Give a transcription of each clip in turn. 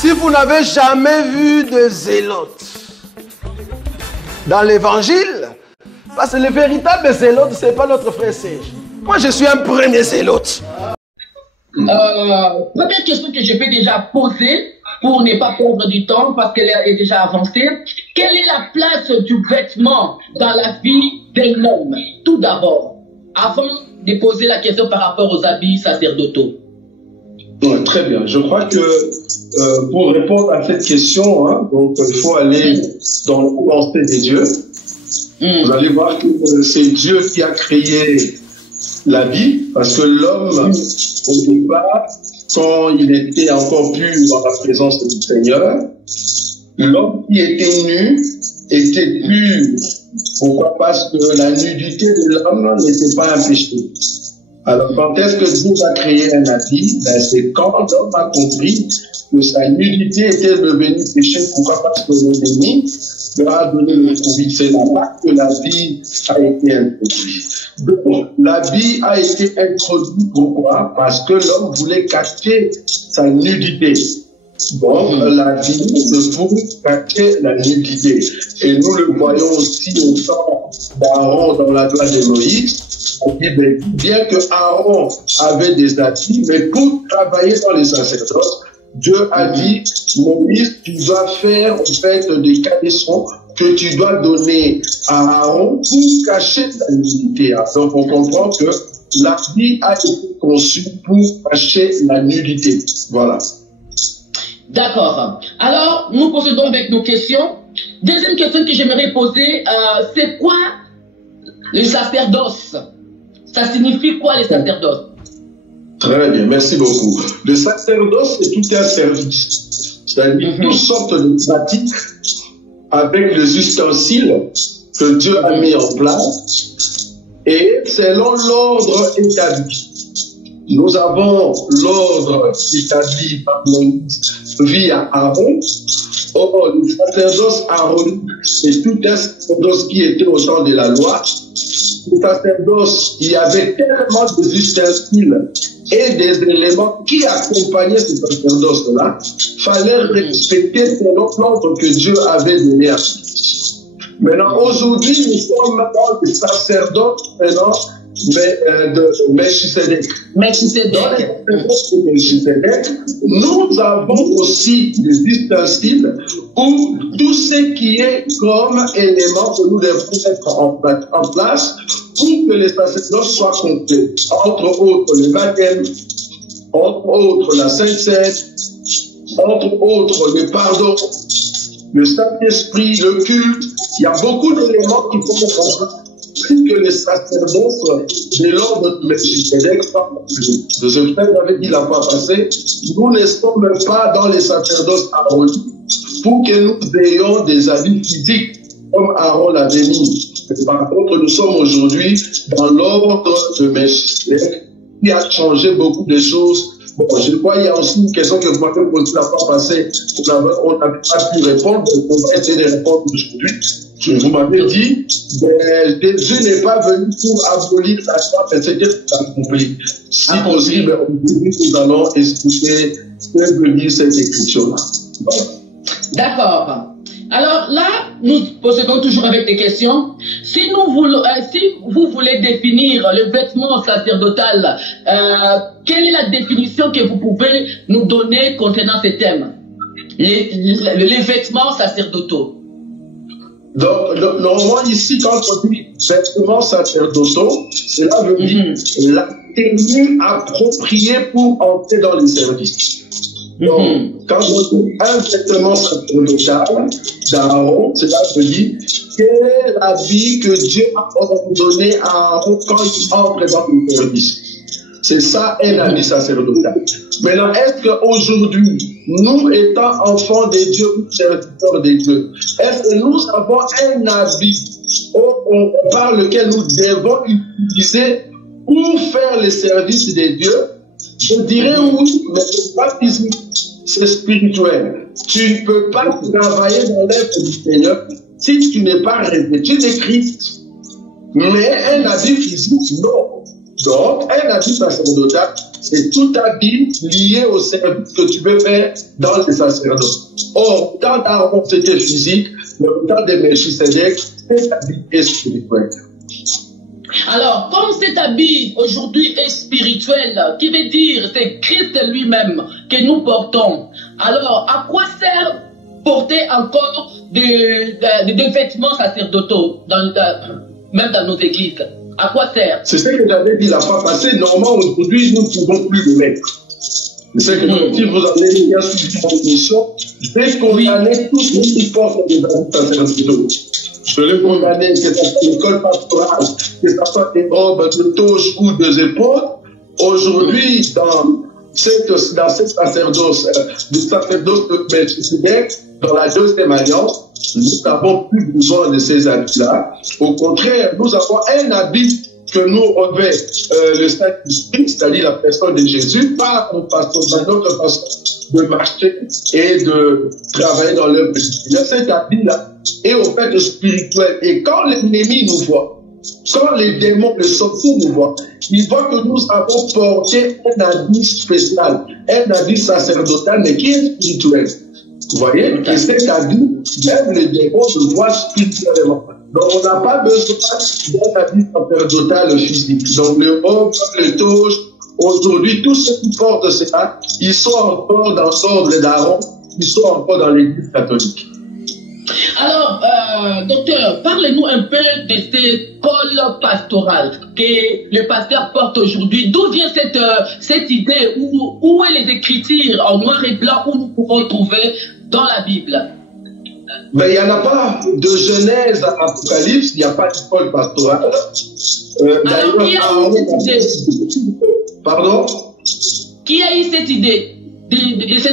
Si vous n'avez jamais vu de zélotes dans l'évangile, parce que le véritable zélote, ce n'est pas notre frère Serge. Moi, je suis un premier zélote. Première question que je peux déjà poser, pour ne pas perdre du temps, parce qu'elle est déjà avancée. Quelle est la place du vêtement dans la vie d'un homme? Tout d'abord, avant de poser la question par rapport aux habits sacerdotaux. Ouais, très bien. Je crois que pour répondre à cette question, donc il faut aller dans le pensée des dieux. Vous allez voir que c'est Dieu qui a créé la vie, parce que l'homme, au départ, quand il était encore pur dans la présence du Seigneur, l'homme qui était nu était pur. Pourquoi? Parce que la nudité de l'homme n'était pas un péché. Alors, quand est-ce que Dieu a créé un habit? C'est quand l'homme a compris que sa nudité était devenue péché. Pourquoi? Parce que l'ennemi leur a donné le Covid. C'est là-bas que la vie a été introduite. Donc, la vie a été introduite. Pourquoi? Parce que l'homme voulait cacher sa nudité. Donc, la vie c'est pour cacher la nudité. Et nous le voyons aussi au temps d'Aaron dans la loi de Moïse. On dit, bien que Aaron avait des habits, mais pour travailler dans les sacerdoces, Dieu a dit, Moïse, tu dois faire en fait des caleçons que tu dois donner à Aaron pour cacher la nudité. Donc on comprend que la vie a été conçue pour cacher la nudité. Voilà. D'accord. Alors, nous procédons avec nos questions. Deuxième question que j'aimerais poser, c'est quoi le sacerdoce? Ça signifie quoi les sacerdoces? Très bien, merci beaucoup. Le sacerdoce, c'est tout un service. C'est-à-dire toutes sortes de pratiques avec les ustensiles que Dieu a mis en place et selon l'ordre établi. Nous avons l'ordre établi par Moïse via Aaron. Or, le sacerdoce Aaron, c'est tout un sacerdoce qui était au temps de la loi. Le sacerdoce, il y avait tellement de ustensiles et des éléments qui accompagnaient ce sacerdoce-là. Il fallait respecter selon l'ordre que Dieu avait donné à lui. Maintenant, aujourd'hui, nous sommes dans le sacerdoce maintenant de Melchisedec. Nous avons aussi des ustensiles où tout ce qui est comme élément que nous devons mettre en place pour que les sacerdoces soient complets. Entre autres, le baptême, entre autres, la Sainte-Seine, entre autres, le pardon, le Saint-Esprit, le culte. Il y a beaucoup d'éléments qui font que les sacerdoces de l'ordre de Melchisedec soient complets. De ce fait, j'avais dit la fois passée, nous ne sommes pas dans les sacerdoces arrondis pour que nous ayons des habits physiques comme Aaron l'avait mis. Par contre, nous sommes aujourd'hui dans l'ordre de Melchisedec qui a changé beaucoup de choses. Bon, je crois qu'il y a aussi une question que vous m'avez posée la fois passée. On n'a pas pu répondre. On va essayer de répondre aujourd'hui. Vous m'avez dit, Jésus n'est pas venu pour abolir la loi, mais c'était pour accomplir. Si possible, nous allons expliquer ce que dit cette écriture-là. Voilà. D'accord. Alors là, nous procédons toujours avec des questions. Si vous voulez définir le vêtement sacerdotal, quelle est la définition que vous pouvez nous donner concernant ce thème? Les vêtements sacerdotaux. Donc, normalement, ici, quand on dit vêtements sacerdotaux, cela veut dire la tenue appropriée pour entrer dans les services. Donc, quand on dit un vêtement sacerdotal d'Aaron, cela veut dire quel est l'habit que Dieu a ordonné à Aaron quand il entre dans le service. C'est ça un habit sacerdotal. Maintenant, est-ce qu'aujourd'hui, nous étant enfants de Dieu ou serviteurs de Dieu, est-ce que nous avons un habit par lequel nous devons utiliser pour faire le service de Dieu? Je dirais oui, mais ce n'est pas physique, c'est spirituel. Tu ne peux pas travailler dans l'œuvre du Seigneur si tu n'es pas revêtu de Christ. Mais un habit physique, non. Donc, un habit sacerdotal, c'est tout habit lié au service que tu veux faire dans le sacerdoce. Or, dans Aaron, c'était physique, mais au temps de Melchisedec, cet habit est spirituel. Alors, comme cet habit aujourd'hui est spirituel, qui veut dire c'est Christ lui-même que nous portons, alors à quoi sert porter encore des vêtements sacerdotaux, même dans nos églises? À quoi sert? C'est ce que j'avais dit la fois passée. Normalement, aujourd'hui, nous ne pouvons plus le mettre. C'est que si vous avez bien suivi mon émission, je vais condamner tous ceux qui portent des habits sacerdotaux. Je vais condamner que ce soit l'école pastorale, que ce soit des robes de touche ou de épaules. Aujourd'hui, dans cette sacerdoce de Melchisedec, dans la deuxième alliance, nous n'avons plus besoin de ces habits-là. Au contraire, nous avons un habit que nous revêt le Saint-Esprit, c'est-à-dire la personne de Jésus, par notre façon de marcher et de travailler dans l'œuvre de Dieu. Cet habit-là est au fait spirituel. Et quand l'ennemi nous voit, quand les démons, les sorciers nous voient, ils voient que nous avons porté un habit spécial, un habit sacerdotal, mais qui est spirituel. Vous voyez? Et cet habit, même les démons le voient spirituellement. Donc, on n'a pas besoin d'un habit sacerdotal physique. Donc, le robe, le toge, aujourd'hui, tous ceux qui portent cela, ils sont encore dans l'ordre d'Aaron, ils sont encore dans l'église catholique. Alors, docteur, parlez-nous un peu de ces cols pastorales que le pasteur porte aujourd'hui. D'où vient cette idée? Où est les écritures en noir et blanc où nous pouvons trouver dans la Bible? Mais il n'y en a pas de Genèse à Apocalypse, il n'y a pas de col pastoral. Alors, qui a eu cette idée? Pardon? Qui a eu cette idée? De l'église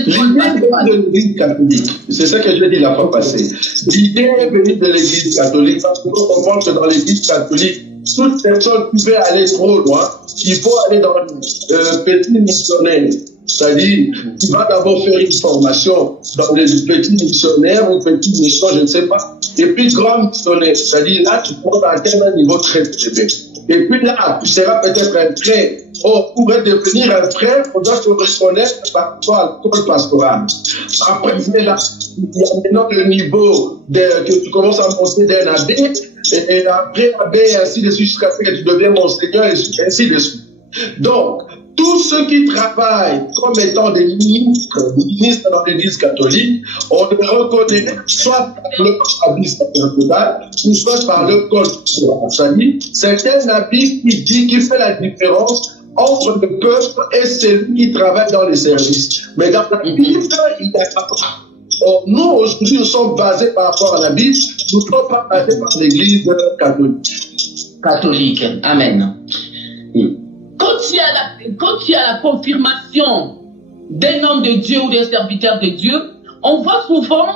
catholique. C'est ça que je dis la fois passée. L'idée est venue de l'église catholique parce que nous comprenons que dans l'église catholique, toute personne qui veut aller trop loin, il faut aller dans le petit missionnaire. C'est-à-dire, il va d'abord faire une formation dans les petits missionnaires ou petits missions, je ne sais pas. Et puis, grand missionnaire. C'est-à-dire, là, tu pourras atteindre un niveau très élevé. Et puis là, tu seras peut-être un frère. Or, pour devenir un frère, on doit se reconnaître par rapport à l'école pastorale. Après, il y a maintenant le niveau que tu commences à monter d'un abbé, et après abbé, ainsi de suite, jusqu'à ce que tu deviens monseigneur, et ainsi de suite. Donc, tous ceux qui travaillent comme étant des ministres dans l'église catholique, on les reconnaît soit par le habit sacerdotal, ou soit par le col pastoral. C'est un habit qui fait la différence entre le peuple et celui qui travaille dans les services. Mais dans la Bible, il n'y a pas. Or, nous, aujourd'hui, nous sommes basés par rapport à la Bible, nous ne sommes pas basés par l'église catholique. Catholique, amen. Quand il y a la confirmation d'un homme de Dieu ou d'un serviteur de Dieu, on voit souvent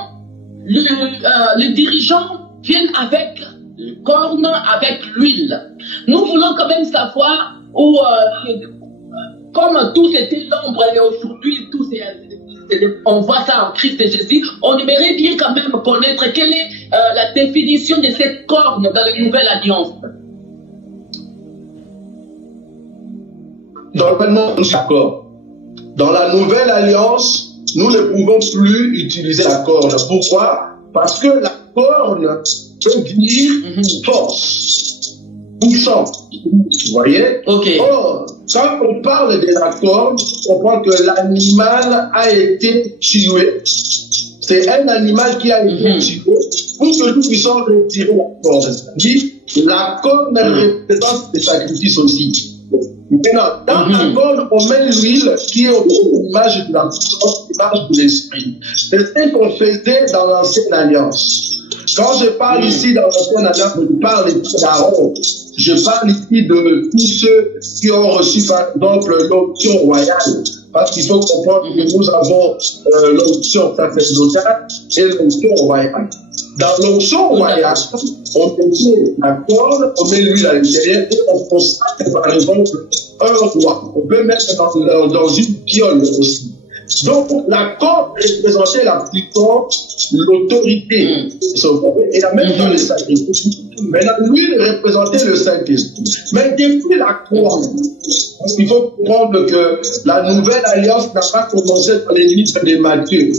le dirigeant vient avec le corne, avec l'huile. Nous voulons quand même savoir où, comme tout c'était l'ombre et aujourd'hui tout on voit ça en Christ et Jésus, on aimerait bien quand même connaître quelle est la définition de cette corne dans la nouvelle alliance. Normalement, nous sommes d'accord. Dans la nouvelle alliance, nous ne pouvons plus utiliser la corne. Pourquoi? Parce que la corne peut dire force, puissant. Vous voyez? Okay. Or, quand on parle de la corne, on comprend que l'animal a été tué. C'est un animal qui a été tué pour que nous puissions retirer la corne. La corne représente des sacrifices aussi. Maintenant, dans la corne, on met l'huile qui est l'image de la puissance, l'image de l'esprit. C'est ce qu'on faisait dans l'ancienne alliance. Quand je parle ici dans l'ancienne alliance, je parle ici d'Aaron. Je parle ici de tous ceux qui ont reçu, par exemple, l'onction royale. Parce qu'il faut comprendre que nous avons l'onction sacerdotale et l'onction royale. Dans l'onction royale, on met la corne, on met l'huile à l'intérieur et on consacre, par exemple, un roi. On peut mettre dans une piole aussi. Donc, la corne représentait la puissance, l'autorité. Et en même temps, les sacrifices. Maintenant, l'huile représentait le Saint-Esprit. Mais depuis la croix, il faut comprendre que la nouvelle alliance n'a pas commencé dans les livres de Matthieu.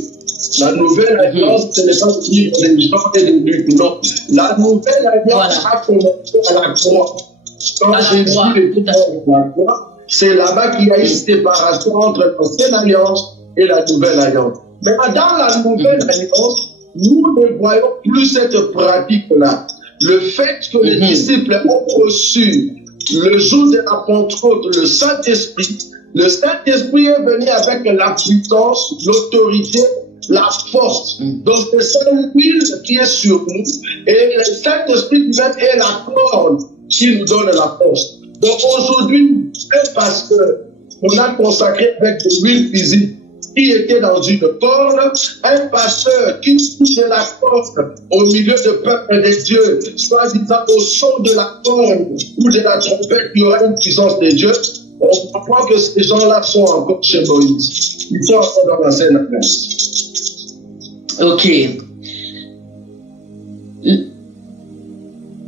La nouvelle alliance, ce n'est pas le livre des Jean et de Luc, non. La nouvelle alliance a commencé à la croix. Quand Jésus est à la croix, c'est là-bas qu'il y a une séparation entre l'ancienne alliance et la nouvelle alliance. Mais dans la nouvelle alliance, nous ne voyons plus cette pratique-là. Le fait que les disciples ont reçu le jour de la Pentecôte le Saint-Esprit est venu avec la puissance, l'autorité, la force. Donc c'est ça l'huile qui est sur nous. Et le Saint-Esprit lui-même est la corde qui nous donne la force. Donc aujourd'hui, c'est parce qu'on a consacré avec de l'huile physique qui était dans une corde, un pasteur qui touche la corde au milieu du peuple de Dieu, soit disant au son de la corde ou de la trompette, il y aura une puissance de Dieu. On comprend que ces gens-là sont encore chez Moïse. Ils sont encore dans la scène adverse. Ok.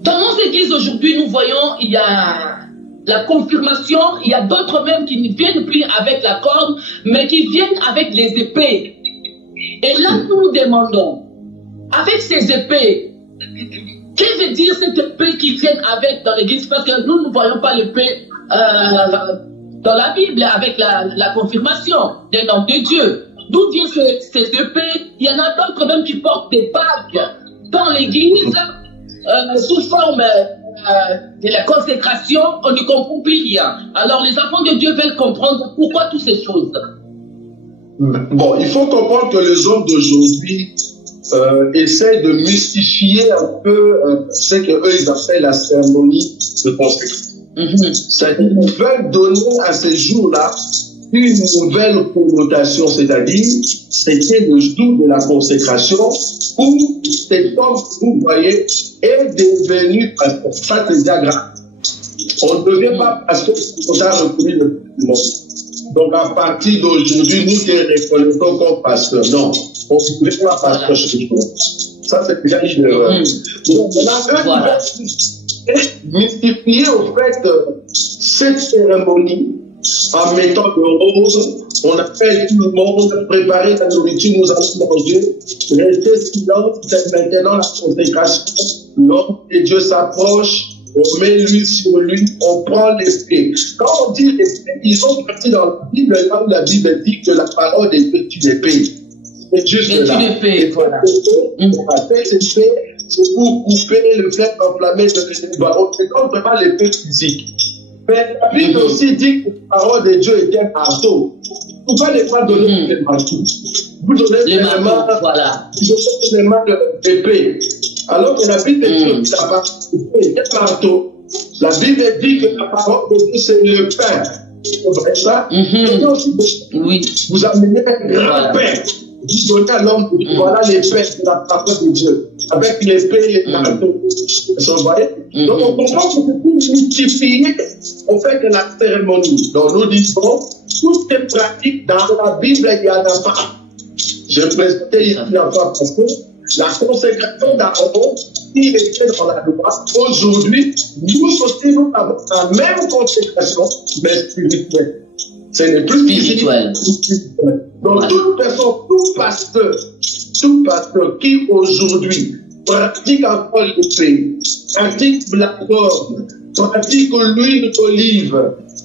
Dans nos églises aujourd'hui, nous voyons, il y a la confirmation, il y a d'autres même qui ne viennent plus avec la corde, mais qui viennent avec les épées. Et là, nous nous demandons, avec ces épées, qu'est-ce que veut dire cette épée qui vient avec dans l'église? Parce que nous ne voyons pas l'épée dans la Bible avec la confirmation des noms de Dieu. D'où viennent ces épées? Il y en a d'autres même qui portent des bagues dans l'église sous forme de la consécration. On ne comprend plus rien. Alors les enfants de Dieu veulent comprendre pourquoi toutes ces choses. Bon, il faut comprendre que les hommes d'aujourd'hui essayent de mystifier un peu ce qu'eux ils appellent la cérémonie de consécration. C'est-à-dire qu'ils veulent donner à ces jours-là une nouvelle connotation, c'est-à-dire c'était le jour de la consécration où cet homme, vous voyez, est devenu pasteur. Ça, c'est déjà grave. On ne devient pas pasteur quand on a reconnu le monde. Donc, à partir d'aujourd'hui, nous te reconnaissons comme pasteur. Non, on ne devient pas pasteur chez nous. Ça, c'est déjà une erreur. Donc, on a mystifié au fait cette cérémonie en mettant de rose. On appelle tout le monde, préparer la nourriture, nous allons manger, rester silence, c'est maintenant la consécration. L'homme de Dieu s'approche, on met l'huile sur lui, on prend l'esprit. Quand on dit l'esprit, ils sont partis dans la Bible, là où la Bible dit que la parole est une épée. C'est juste là. Une épée, voilà. C'est pour couper le fer enflammé de barreaux. C'est comme vraiment l'épée physique. Mais la Bible aussi dit que la parole de Dieu était un marteau. Pourquoi ne pas donner les marteaux? Vous donnez les mains, voilà. Vous donnez les mains de l'épée. Alors que la Bible dit que la marteau. La Bible dit que la parole de Dieu c'est le pain. Vous voyez ça? Oui. Vous amenez un grand pain. Vous donnez à l'homme, voilà les pains de la parole de Dieu. Avec l'épée et les marteaux. Vous voyez? Donc on comprend que c'est pour multiplier au fait de la cérémonie. Donc nous disons, toutes ces pratiques dans la Bible, il n'y en a pas. Je présentais ici l'enfant parce que la consécration d'Aaron, il était dans la loi. Aujourd'hui, nous aussi, nous avons la même consécration, mais spirituelle. Ce n'est plus spirituel. Donc, toute personne, tout pasteur qui aujourd'hui pratique encore l'épée, pratique la corde, pratique l'huile d'olive,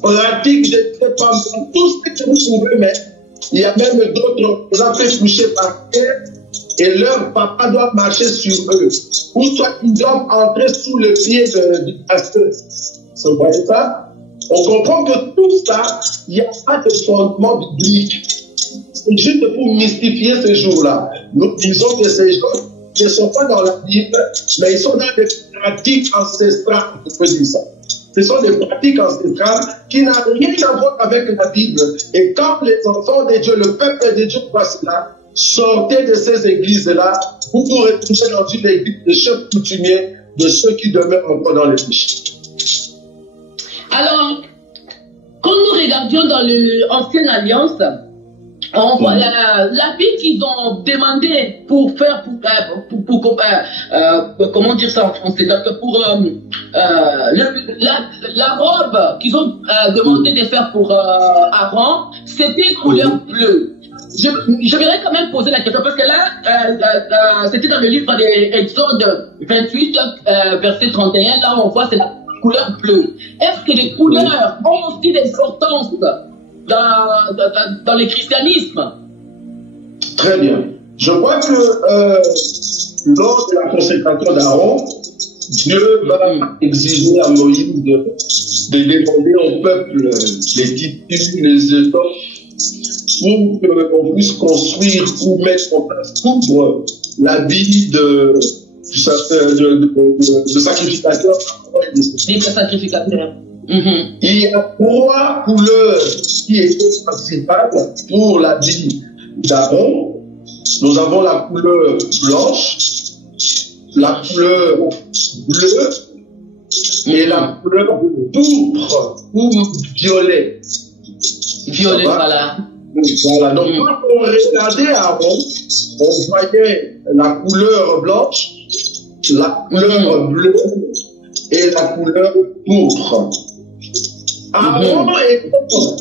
pratique de tout ce que vous pouvez mettre. Il y a même d'autres, vous avez fait toucher par terre et leur papa doit marcher sur eux. Ou soit ils doivent entrer sous le pied du pasteur. Vous voyez ça? On comprend que tout ça, il n'y a pas de fondement biblique. C'est juste pour mystifier ce jour-là. Nous disons que ces gens ne sont pas dans la Bible, mais ils sont dans des pratiques ancestrales, on peut dire ça. Ce sont des pratiques ancestrales qui n'ont rien à voir avec la Bible. Et quand les enfants de Dieu, le peuple de Dieu voit cela, sortez de ces églises-là, vous vous retrouvez dans une église de chefs coutumiers, de ceux qui demeurent encore dans les péchés. Alors, quand nous regardions dans l'Ancienne Alliance, L'habit qu'ils ont demandé pour faire, comment dire ça en français, donc pour la robe qu'ils ont demandé de faire pour Aaron, c'était couleur bleue. Je voudrais quand même poser la question parce que là, c'était dans le livre des Exode 28, verset 31, là on voit c'est la couleur bleue. Est-ce que les couleurs ont aussi des importances dans le christianisme? Très bien. Je crois que lors de la consécration d'Aaron, Dieu va exiger à Moïse de demander au peuple les tissus, les étoffes, pour qu'on puisse construire ou mettre en place couvre l'habit de sacrificateur. Il y a 3 couleurs qui étaient principales pour l'habit d'Aaron. Nous avons la couleur blanche, la couleur bleue et la couleur pourpre ou violet. Violet, voilà. Voilà. Donc, quand on regardait Aaron, on voyait la couleur blanche, la couleur bleue et la couleur pourpre. Aaron est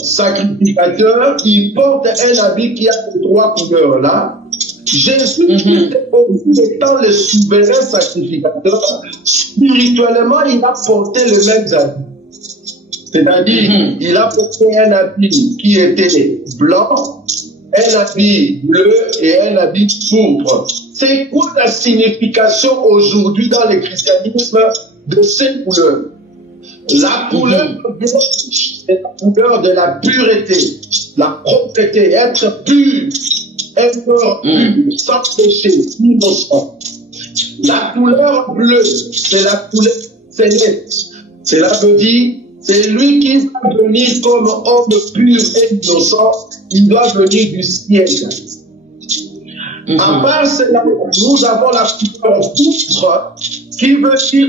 sacrificateur, il porte un habit qui a ces 3 couleurs-là. Jésus, étant le souverain sacrificateur, spirituellement, il a porté les mêmes habits. C'est-à-dire, il a porté un habit qui était blanc, un habit bleu et un habit pourpre. C'est quoi la signification aujourd'hui dans le christianisme de ces couleurs? La couleur blanche, c'est la couleur de la pureté, la propreté, être pur, être pur, sans péché, innocent. La couleur bleue, c'est la couleur céleste. Cela veut dire, c'est lui qui va venir comme homme pur et innocent, il doit venir du ciel. À part cela, nous avons la couleur pourpre, qui veut dire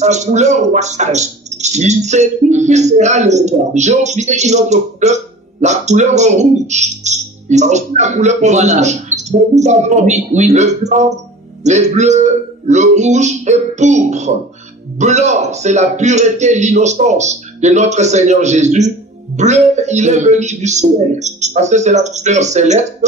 la couleur royale. C'est lui qui sera le roi. J'ai oublié une autre couleur, la couleur rouge. Il y a aussi la couleur rouge. Donc nous avons le blanc, les bleus, le rouge et pourpre. Blanc, c'est la pureté, l'innocence de notre Seigneur Jésus. Bleu, il est venu du ciel, parce que c'est la couleur céleste.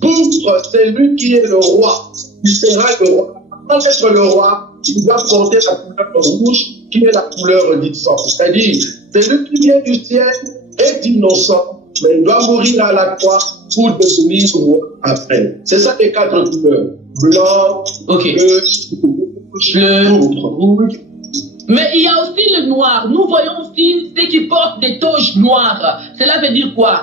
Pourpre, c'est lui qui est le roi. Il sera le roi. Avant d'être le roi, il doit porter la couleur rouge, qui est la couleur du sang. C'est-à-dire, c'est lui qui vient du ciel, est innocent, mais il doit mourir à la croix pour devenir roi après. C'est ça les 4 couleurs. Blanc, bleu, rouge. Mais il y a aussi le noir. Nous voyons aussi ceux qui portent des toges noires. Cela veut dire quoi?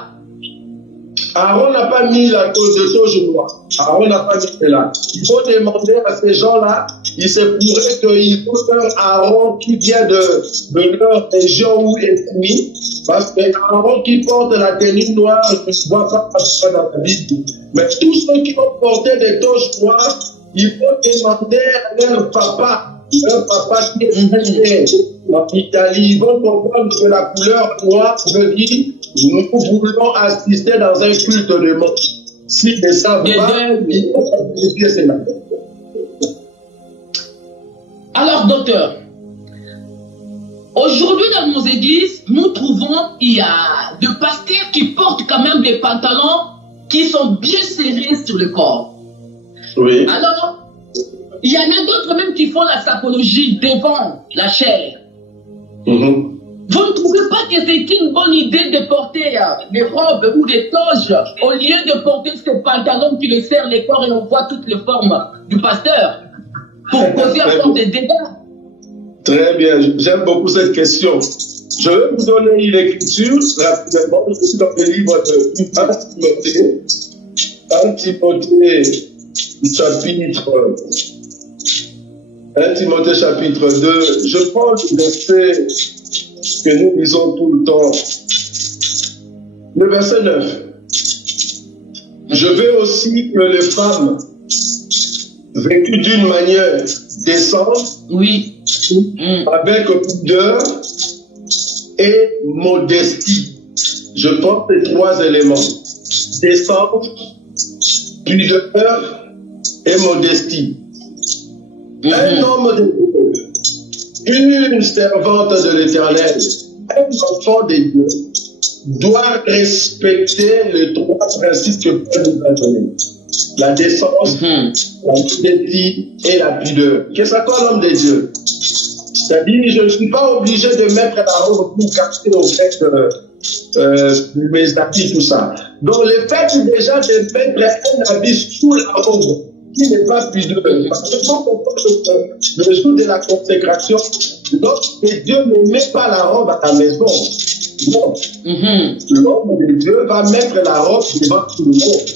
Aaron n'a pas mis la toge noire. Aaron n'a pas mis cela. Il faut demander à ces gens-là, il se pourrait qu'il faut un Aaron qui vient de leur région ou ethnie, parce que Aaron qui porte la tenue noire, je ne vois pas ça dans la Bible. Mais tous ceux qui ont porté des toges noires, il faut demander à leur papa qui est en Italie, ils vont comprendre que la couleur noire veut dire nous voulons assister dans un culte de mort. Si ils ne savent pas, ils vont sacrifier cela. Alors, docteur, aujourd'hui dans nos églises, nous trouvons il y a des pasteurs qui portent quand même des pantalons qui sont bien serrés sur le corps. Oui. Alors, il y en a d'autres même qui font la sapologie devant la chair. Vous ne trouvez pas que c'est une bonne idée de porter des robes ou des toges au lieu de porter ces pantalons qui le serrent les corps et on voit toutes les formes du pasteur pour causer encore des dégâts? Très bien, j'aime beaucoup cette question. Je vais vous donner une écriture rapidement. Je suis dans le livre de 1 Timothée chapitre 2. Je prends le verset que nous lisons tout le temps. Le verset 9. Je veux aussi que les femmes vécues d'une manière décente, avec pudeur et modestie. Je porte ces 3 éléments. décence, pudeur et modestie. Un homme de Dieu, une servante de l'Éternel, un enfant de Dieu doit respecter les trois principes que Paul nous a donnés. La décence, la modestie et la pudeur. Qu'est-ce que c'est l'homme de Dieu? C'est-à-dire, je ne suis pas obligé de mettre la robe pour cacher au fait mes habits, tout ça. Donc, le fait déjà de mettre un habit sous la robe qui n'est pas pudeur, parce que quand on parle le jour de la consécration, lorsque Dieu ne met pas la robe à la maison, non. L'homme de Dieu va mettre la robe devant tout le monde.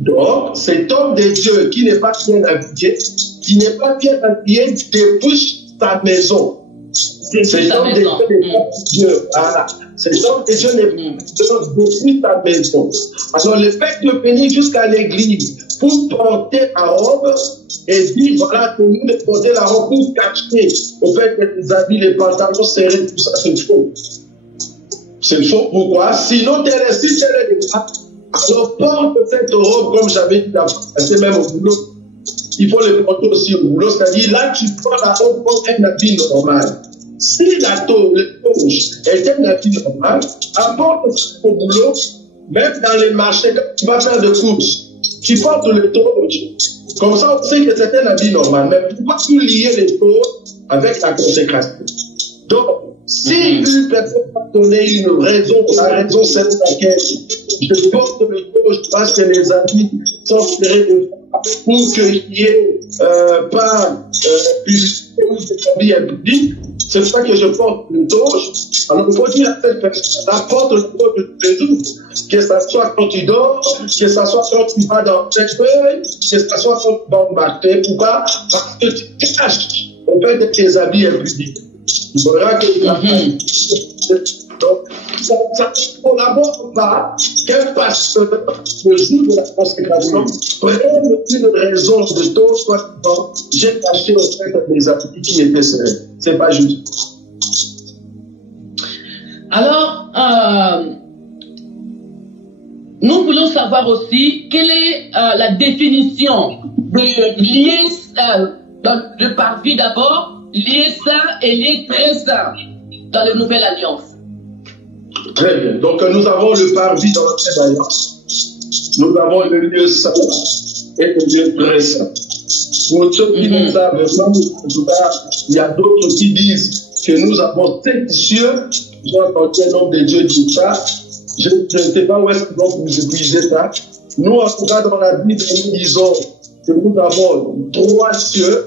Donc, cet homme de Dieu qui n'est pas bien habillé, débouche sa maison. Cet homme de Dieu n'est pas Dieu. Voilà. Cet homme de Dieu n'est pas débouche sa maison. Alors, le fait de venir jusqu'à l'église pour porter la robe et dire, voilà, pour nous de porter la robe pour cacher au fait que les habits, les pantalons serrés, tout ça, c'est faux. C'est faux. Pourquoi? Sinon, tu es resté serré de ça. Alors, porte cette robe, comme j'avais dit avant, c'est même au boulot. Il faut le porter aussi au boulot. C'est-à-dire, là, tu prends la robe comme un habit normal. Si la toge est un habit normal, apporte au boulot, même dans les marchés, quand tu vas faire des courses, tu portes le toge. Comme ça, on sait que c'est un habit normal. Mais pourquoi tu lier les toges avec la consécration? Donc, si une personne va donner une raison, la raison c'est laquelle je porte le toge parce que les habits sont serrés de pour qu'il n'y ait pas des habits impudiques, c'est pour ça que je porte le toge. Alors, il faut dire à cette personne, porte le toge de tous les jours, que ce soit quand tu dors, que ce soit quand tu vas dans tes feuilles, que ce soit quand tu vas embarquer. Pourquoi? Parce que tu caches au fait de tes habits impudiques. Tu verras que donc, ça ne collabore pas qu'un pasteur, le jour de la consécration, prenne une raison de tôt, soit j'ai caché au fait des habits qui étaient serrés. C'est pas juste. Alors, nous voulons savoir aussi quelle est la définition de lier de parvis d'abord, lié saint et lié très saint dans la nouvelle alliance. Très bien. Donc nous avons le parvis dans la nouvelle alliance. Nous avons le lieu saint et le lieu très saint. Pour ceux qui ne savent pas, en tout cas, il y a d'autres qui disent que nous avons 7 cieux. J'ai entendu un homme de Dieu dire ça. Je ne sais pas où est-ce que vous épuisez ça. Nous, en tout cas, dans la Bible, nous disons que nous avons 3 cieux.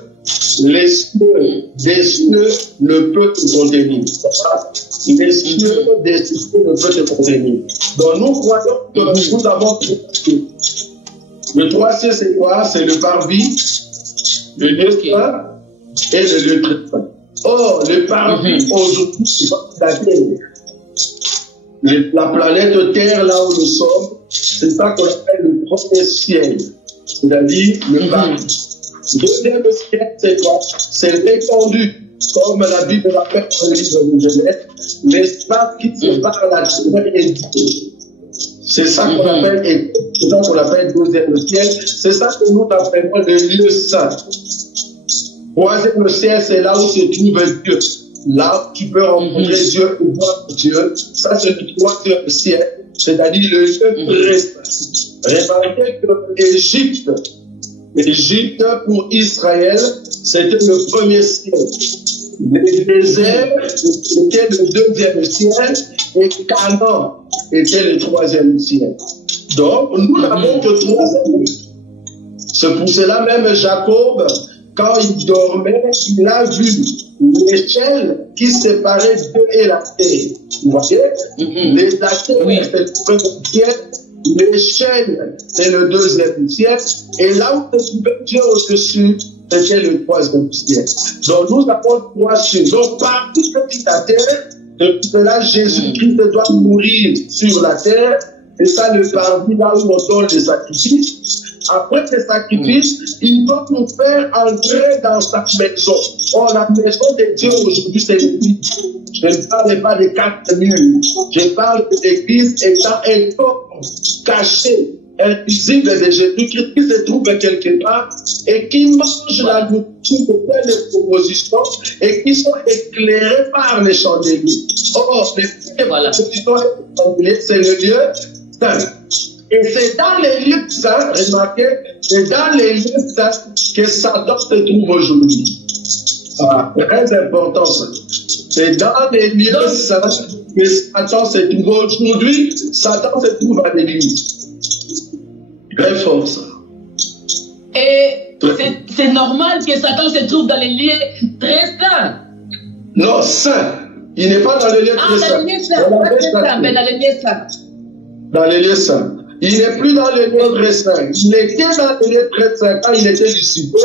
Les cieux des cieux ne peuvent te contenir. Les cieux des cieux ne peuvent te contenir. Donc nous croyons que nous avons 3 cieux. Le 3 cieux, c'est quoi? C'est le parvis, le lieu saint et le lieu très saint. Or, le parvis aujourd'hui, c'est la Terre. La planète Terre, là où nous sommes, c'est ça qu'on appelle le premier ciel. C'est-à-dire le parvis. Le deuxième ciel, c'est quoi? C'est l'étendue, comme la Bible l'appelle dans le livre de Genèse, l'espace qui sépare la terre et Dieu. C'est ça qu'on appelle, c'est ça qu'on appelle le deuxième ciel. C'est ça que nous appelons le lieu saint. Troisième ciel, c'est là où se trouve Dieu. Là, tu peux rencontrer Dieu ou voir Dieu. Ça, c'est le troisième ciel, c'est-à-dire le lieu très saint. Remarquez que l'Égypte, pour Israël, c'était le premier ciel. Le désert était le deuxième ciel et Canaan était le troisième ciel. Donc, nous n'avons que 3 ciels. C'est pour cela même Jacob, quand il dormait, il a vu l'échelle qui séparait Dieu et la terre. Vous voyez? La terre, c'est le premier ciel. L'échelle, c'est le deuxième ciel. Et là où se trouvait Dieu au-dessus, c'était le troisième ciel. Donc nous avons 3 cieux. Donc partout sur la terre, depuis cela, Jésus-Christ doit mourir sur la terre et ça le parvis là où on donne les sacrifices. Après ces sacrifices, il doit nous faire entrer dans sa maison. Or, la maison de Dieu aujourd'hui, c'est l'Église. Je ne parle pas des 4 murs. Je parle de l'Église étant un corps caché, invisible de Jésus-Christ qui se trouve quelque part et qui mange la nourriture de telles propositions et qui sont éclairés par les chandeliers. Or, les propositions, c'est le lieu saint. Et c'est dans les lieux saints, remarquez, c'est dans les lieux saints que Satan se trouve aujourd'hui. Ah, très important ça. C'est dans les lieux saints que Satan se trouve aujourd'hui. Satan se trouve à l'église. Très fort ça. Et c'est normal que Satan se trouve dans les lieux très saints. Non, saints. Il n'est pas dans les lieux très saints. Dans les lieux saints, pas très saints, mais dans les lieux saints. Dans les lieux saints. Il n'est plus dans les lieux très saints. Il était dans les lieux très saints quand il était Lucifer,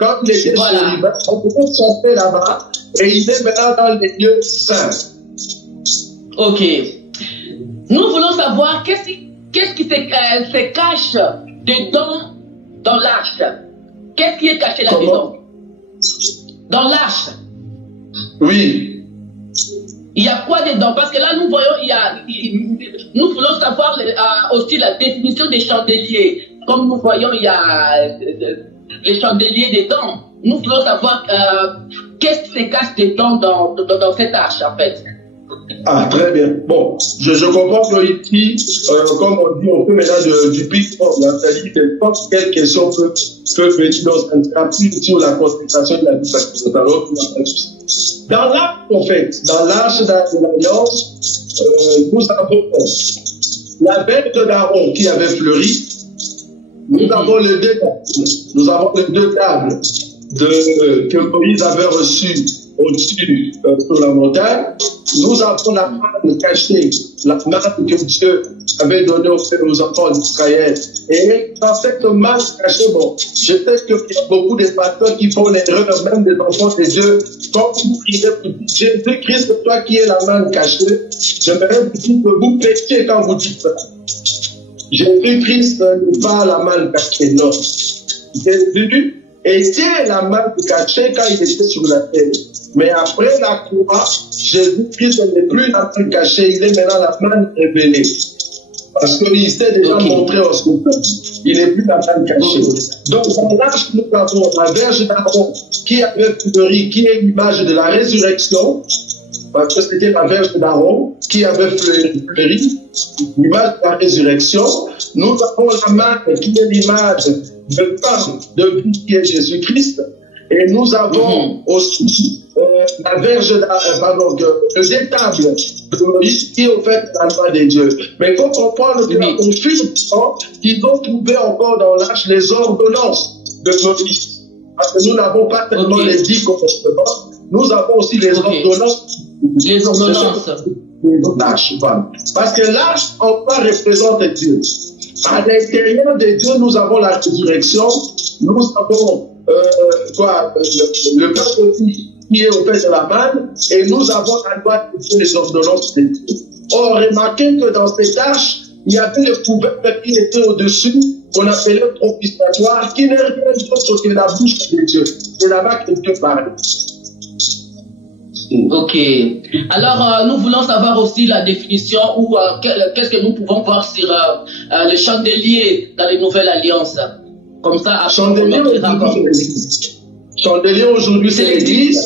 quand il était célibataire. On pouvait chasser là-bas et il est maintenant dans les lieux saints. Ok. Nous voulons savoir qu'est-ce qui se cache dedans dans l'arche. Qu'est-ce qui est caché là-dedans? Dans l'arche. Oui. Il y a quoi dedans? Parce que là, nous voyons, nous voulons savoir aussi la définition des chandeliers. Comme nous voyons, il y a les chandeliers dedans. Nous voulons savoir qu'est-ce qui se cache dedans dans cette arche, en fait. Ah, très bien. Bon, je comprends que ici, comme on dit, on peut maintenant du ping-pong, c'est-à-dire que n'importe quelle question peut venir dans un appui sur la consultation de la vie sacerdotale. Dans l'arche, en fait, dans l'arche de l'Alliance, nous avons la bête d'Aaron qui avait fleuri. Nous avons les deux tables que Moïse avait reçues au-dessus sur la montagne. Nous avons la manne cachée, la manne que Dieu avait donnée aux enfants d'Israël. Et dans cette manne cachée, bon, je sais qu'il y a beaucoup de pasteurs qui font l'erreur, même des enfants de Dieu. Quand vous priez pour Jésus-Christ, toi qui es la manne cachée, j'aimerais vous dire que vous péchiez quand vous dites ça. Jésus-Christ n'est pas la manne cachée, non. Jésus était la manne cachée quand il était sur la terre. Mais après la croix, Jésus-Christ n'est plus la manne cachée, il est maintenant la manne révélée. Parce qu'il s'est déjà montré au secours. Il n'est plus la manne cachée. Donc, dans l'arche, nous avons la Vierge d'Aaron qui avait fleuri, qui est l'image de la résurrection. Parce que c'était la Vierge d'Aaron qui avait fleuri, l'image de la résurrection. Nous avons la manne qui est l'image de femme de vie qui est Jésus-Christ. Et nous avons aussi la verge, le détable de Moïse qui est au fait la loi des dieux. Mais il faut comprendre qu'au fil du temps, ils ont trouvé encore dans l'arche les ordonnances de Moïse. Parce que nous n'avons pas tellement les 10 commandements, nous avons aussi les ordonnances. Les ordonnances. L'arche, voilà. Parce que l'arche, en quoi représente Dieu. À l'intérieur de Dieu, nous avons la résurrection, nous avons le peuple qui est au fait de la manne, et nous avons la loi de Dieu, les ordonnances de Dieu. Or, remarquez que dans cette arche, il y avait le couvercle qui était au-dessus, qu'on appelait propitiatoire, qui n'est rien d'autre que la bouche de Dieu. C'est là-bas que Dieu parle. Ok. Alors, nous voulons savoir aussi la définition ou qu'est-ce que nous pouvons voir sur le chandelier dans les nouvelles alliances. Comme ça, à chandelier aujourd'hui, c'est l'église.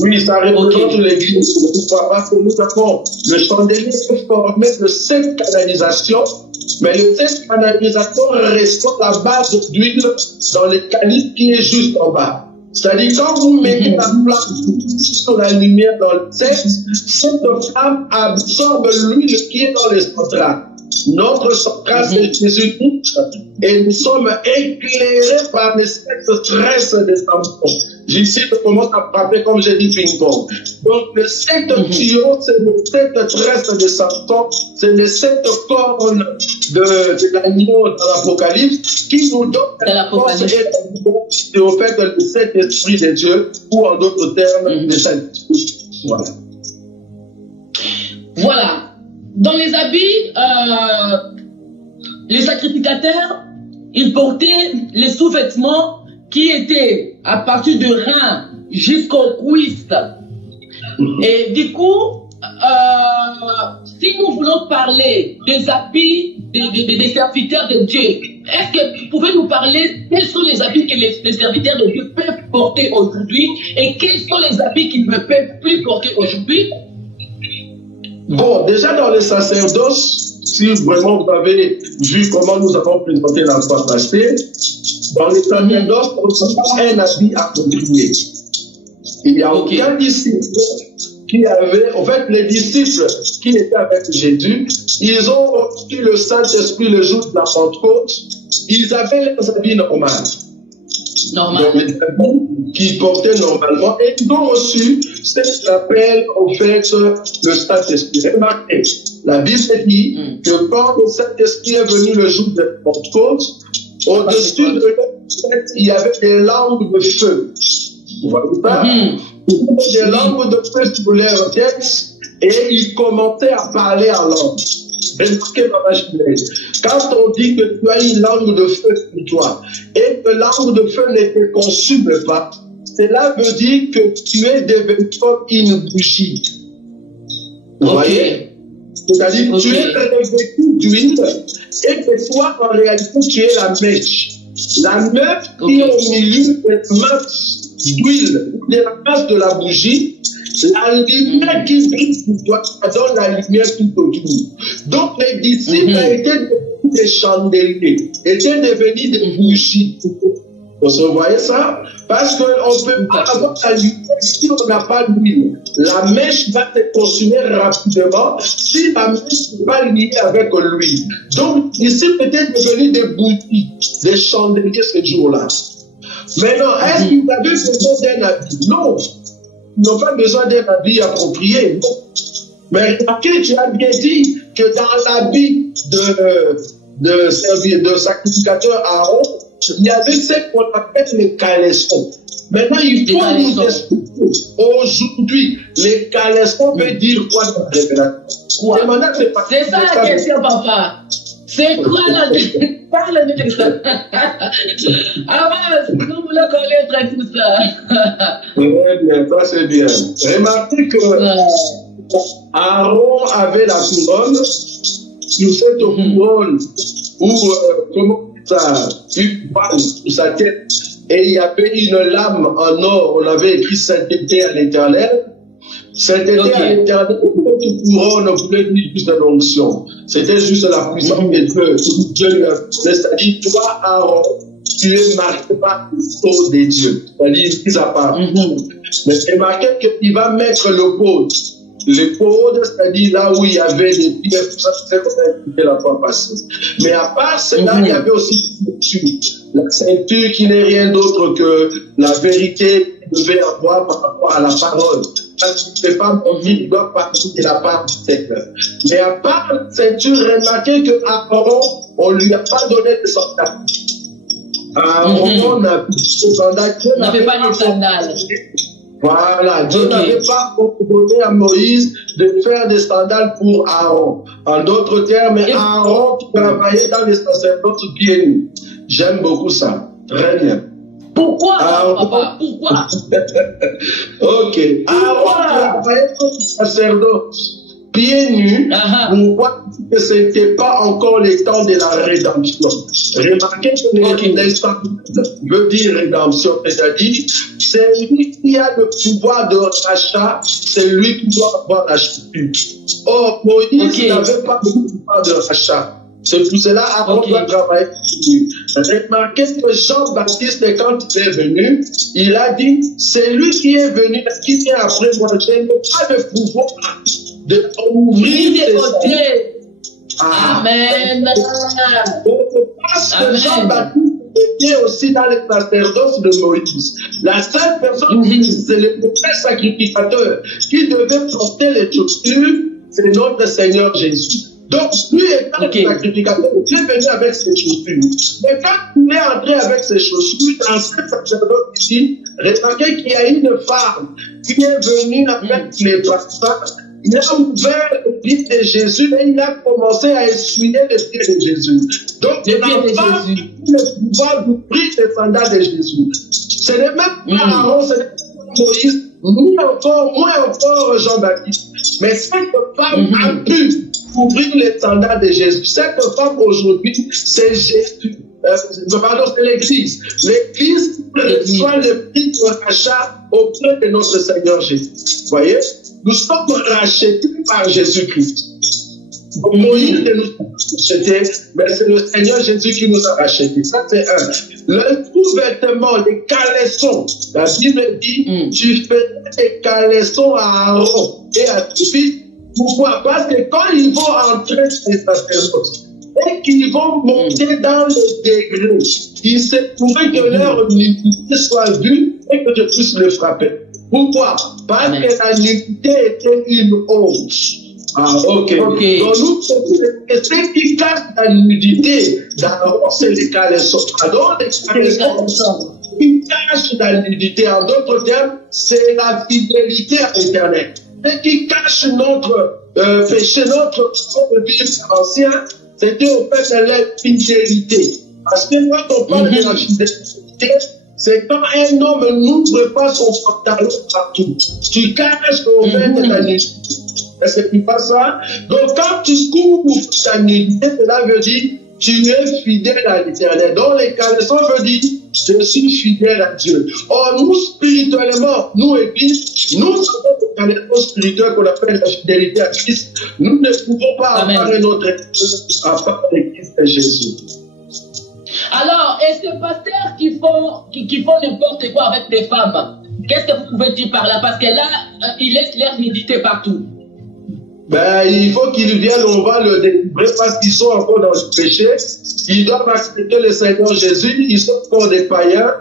Oui, ça représente l'église. Pourquoi? Parce que nous avons le chandelier formé de 7 canalisations, mais les 7 canalisations reçoivent la base d'huile dans le calice qui est juste en bas. C'est-à-dire, quand vous mettez la flamme sur la lumière dans le texte, cette flamme absorbe l'huile qui est dans les centrales. Notre centrale, c'est Jésus-Christ, et nous sommes éclairés par les 7 tresses de Samson. Ici, je commence à frapper comme j'ai dit ping-pong. Donc, les 7 tuyaux, c'est les 7 tresses de Samson, c'est les 7 cornes de l'agneau dans l'Apocalypse qui nous donnent la force et au fait le 7 esprits de Dieu, ou en d'autres termes, les 7 esprits. Voilà. Voilà. dans les habits, les sacrificateurs, ils portaient les sous-vêtements qui étaient à partir de rein jusqu'aux cuisses. Et du coup, si nous voulons parler des habits des serviteurs de Dieu, est-ce que vous pouvez nous parler quels sont les habits que les serviteurs de Dieu peuvent porter aujourd'hui et quels sont les habits qu'ils ne peuvent plus porter aujourd'hui? Bon, déjà dans les sacerdoces, si vraiment vous avez vu comment nous avons présenté la fois passée, dans les sacerdoces, on ne pas un habit approprié. Il n'y a aucun disciple qui avait, en fait, les disciples qui étaient avec Jésus, ils ont reçu le Saint-Esprit le jour de la Pentecôte, ils avaient leurs habits normaux. Donc, les habits qu'ils portaient normalement, et ils ont reçu ce qu'on appelle, en fait, le Saint-Esprit. Remarquez, la Bible dit que quand le Saint-Esprit est venu le jour de la Pentecôte, au-dessus de leur tête, il y avait des langues de feu. Vous voyez ça? Des langues de feu sur leur tête et ils commençaient à parler en langue. Remarquez ma vache. Quand on dit que tu as une langue de feu sur toi et que la langue de feu ne te consume pas, cela veut dire que tu es devenu comme une bougie. Vous voyez? C'est-à-dire que tu es revêtu d'huile et que toi, en réalité, tu es la mèche. La mèche qui est au milieu de cette masse d'huile, de la masse de la bougie, la lumière qui brille sur toi, ça donne la lumière tout autour. Donc les disciples étaient devenus des chandeliers, étaient devenus des bougies. Vous voyez ça? Parce qu'on ne peut pas avoir la lumière si on n'a pas d'huile. La mèche va se consumer rapidement si la mèche n'est pas liée avec l'huile. Donc les disciples étaient devenus des bougies, des chandeliers ce jour-là. Maintenant, est-ce qu'ils avaient besoin d'un habit? Non. Ils n'ont pas besoin d'un habit approprié. Non. Mais remarquez, tu as bien dit que dans l'habit de sacrificateur Aaron, il y avait ce qu'on appelle les caleçons. Maintenant, il faut nous expliquer. Aujourd'hui, les caleçons veut dire quoi dans la révélation? C'est ça la question, papa. C'est quoi la parle-nous de ça. Avance, nous voulons connaître tout ça. Très bien, ça c'est bien. Remarquez que Aaron avait la couronne, sur cette couronne, ou comment ça, une balle sur sa tête, et il y avait une lame en or, on avait écrit sainteté à l'Éternel. Sainteté à l'Éternel, cette couronne voulait dire juste l'onction. C'était juste la puissance de Dieu. Dieu lui a dit, c'est-à-dire, toi, Aaron, tu es marqué par le sceau de Dieu. C'est-à-dire, mis à part. Mais remarquez qu'il va mettre le côte. Le côte, c'est-à-dire là où il y avait les pierres, tout ça, c'est comme ça expliqué la fois passée. Mais à part cela, il y avait aussi une ceinture. La ceinture qui n'est rien d'autre que la vérité qu'il devait avoir par rapport à la parole. Parce qu'il ne peut pas mentir, il doit partir de la part du Seigneur. Mais à part la ceinture, remarquez qu'à Aaron, on ne lui a pas donné de sandales. Aaron n'avait pas de sandales. Voilà, Dieu n'avait pas ordonné à Moïse de faire des sandales pour Aaron. En d'autres termes, Aaron qui travaillait dans les sacerdotes pieds nus. J'aime beaucoup ça. Très bien. Pourquoi, papa? Pourquoi? Ok. Aaron travaillait dans les sacerdotes pieds nus. Pourquoi? Parce que ce n'était pas encore le temps de la rédemption. Remarquez que l'expression veut dire rédemption, c'est-à-dire c'est lui qui a le pouvoir de rachat, c'est lui qui doit avoir la chute. Or, Moïse n'avait pas le pouvoir de rachat. C'est pour cela Aaron doit travailler sur lui. Remarquez que Jean-Baptiste, quand il est venu, il a dit, c'est lui qui est venu, qui vient après moi, je n'ai pas le pouvoir de ouvrir des côtés. Amen. Parce que Jean-Baptiste était aussi dans les sacerdoces de Moïse. La seule personne, c'est le prophète sacrificateur qui devait porter les chaussures, c'est notre Seigneur Jésus. Donc, lui étant le sacrificateur, il est venu avec ses chaussures. Mais quand il est entré avec ses chaussures, dans ce sacerdoce ici, remarquez qu'il y a une femme qui est venue avec les brassards il a ouvert le pied de Jésus et il a commencé à essuyer les pieds de Jésus. Donc, il n'a pas eu le pouvoir d'ouvrir les sandales de Jésus. Ce n'est même pas Aaron, ce n'est pas Moïse, ni encore, moins encore Jean-Baptiste. Mais cette femme a pu ouvrir les sandales de Jésus. Cette femme aujourd'hui, c'est Jésus. Pardon, c'est l'Église. L'Église reçoit le prix de rachat auprès de notre Seigneur Jésus. Vous voyez? Nous sommes rachetés par Jésus-Christ. Moïse nous a rachetés, mais c'est le Seigneur Jésus qui nous a rachetés. Ça, c'est un. Le sous-vêtement, les caleçons, la Bible dit, tu fais des caleçons à Aaron et à tes fils. Pourquoi? Parce que quand ils vont entrer dans les sacerdotes, et qu'ils vont monter dans le degré, il s'est trouvé que leur nudité soit vue et que je puisse le frapper. Pourquoi? Parce que la nudité était une honte. Ah, ok. Donc, nous, ce qui cache la nudité d'abord, c'est les caleçons. Pardon, les caleçons qui cachent la nudité. En d'autres termes, c'est la fidélité à l'Éternel. Ce qui cache notre péché, notre vie ancien, c'était au fait de l'infidélité. Parce que quand on parle de la fidélité, c'est quand un homme n'ouvre pas son pantalon partout. Tu caches au fait de ta nudité. Est-ce que tu fais ça? Donc quand tu couvres ta nudité, cela veut dire tu es fidèle à l'Éternel. Donc les caleçons veut dire je suis fidèle à Dieu. Or nous spirituellement, nous églises, nous sommes des caleçons spirituels qu'on appelle la fidélité à Christ. Nous ne pouvons pas avoir une autre église à part l'église de Jésus. Alors, et ces pasteurs qui font n'importe quoi avec des femmes, qu'est-ce que vous pouvez dire par là? Parce que là, ils laissent leur nudité partout. Ben, il faut qu'ils viennent, on va le délivrer parce qu'ils sont encore dans le péché. Ils doivent accepter le Seigneur Jésus. Ils sont encore des païens.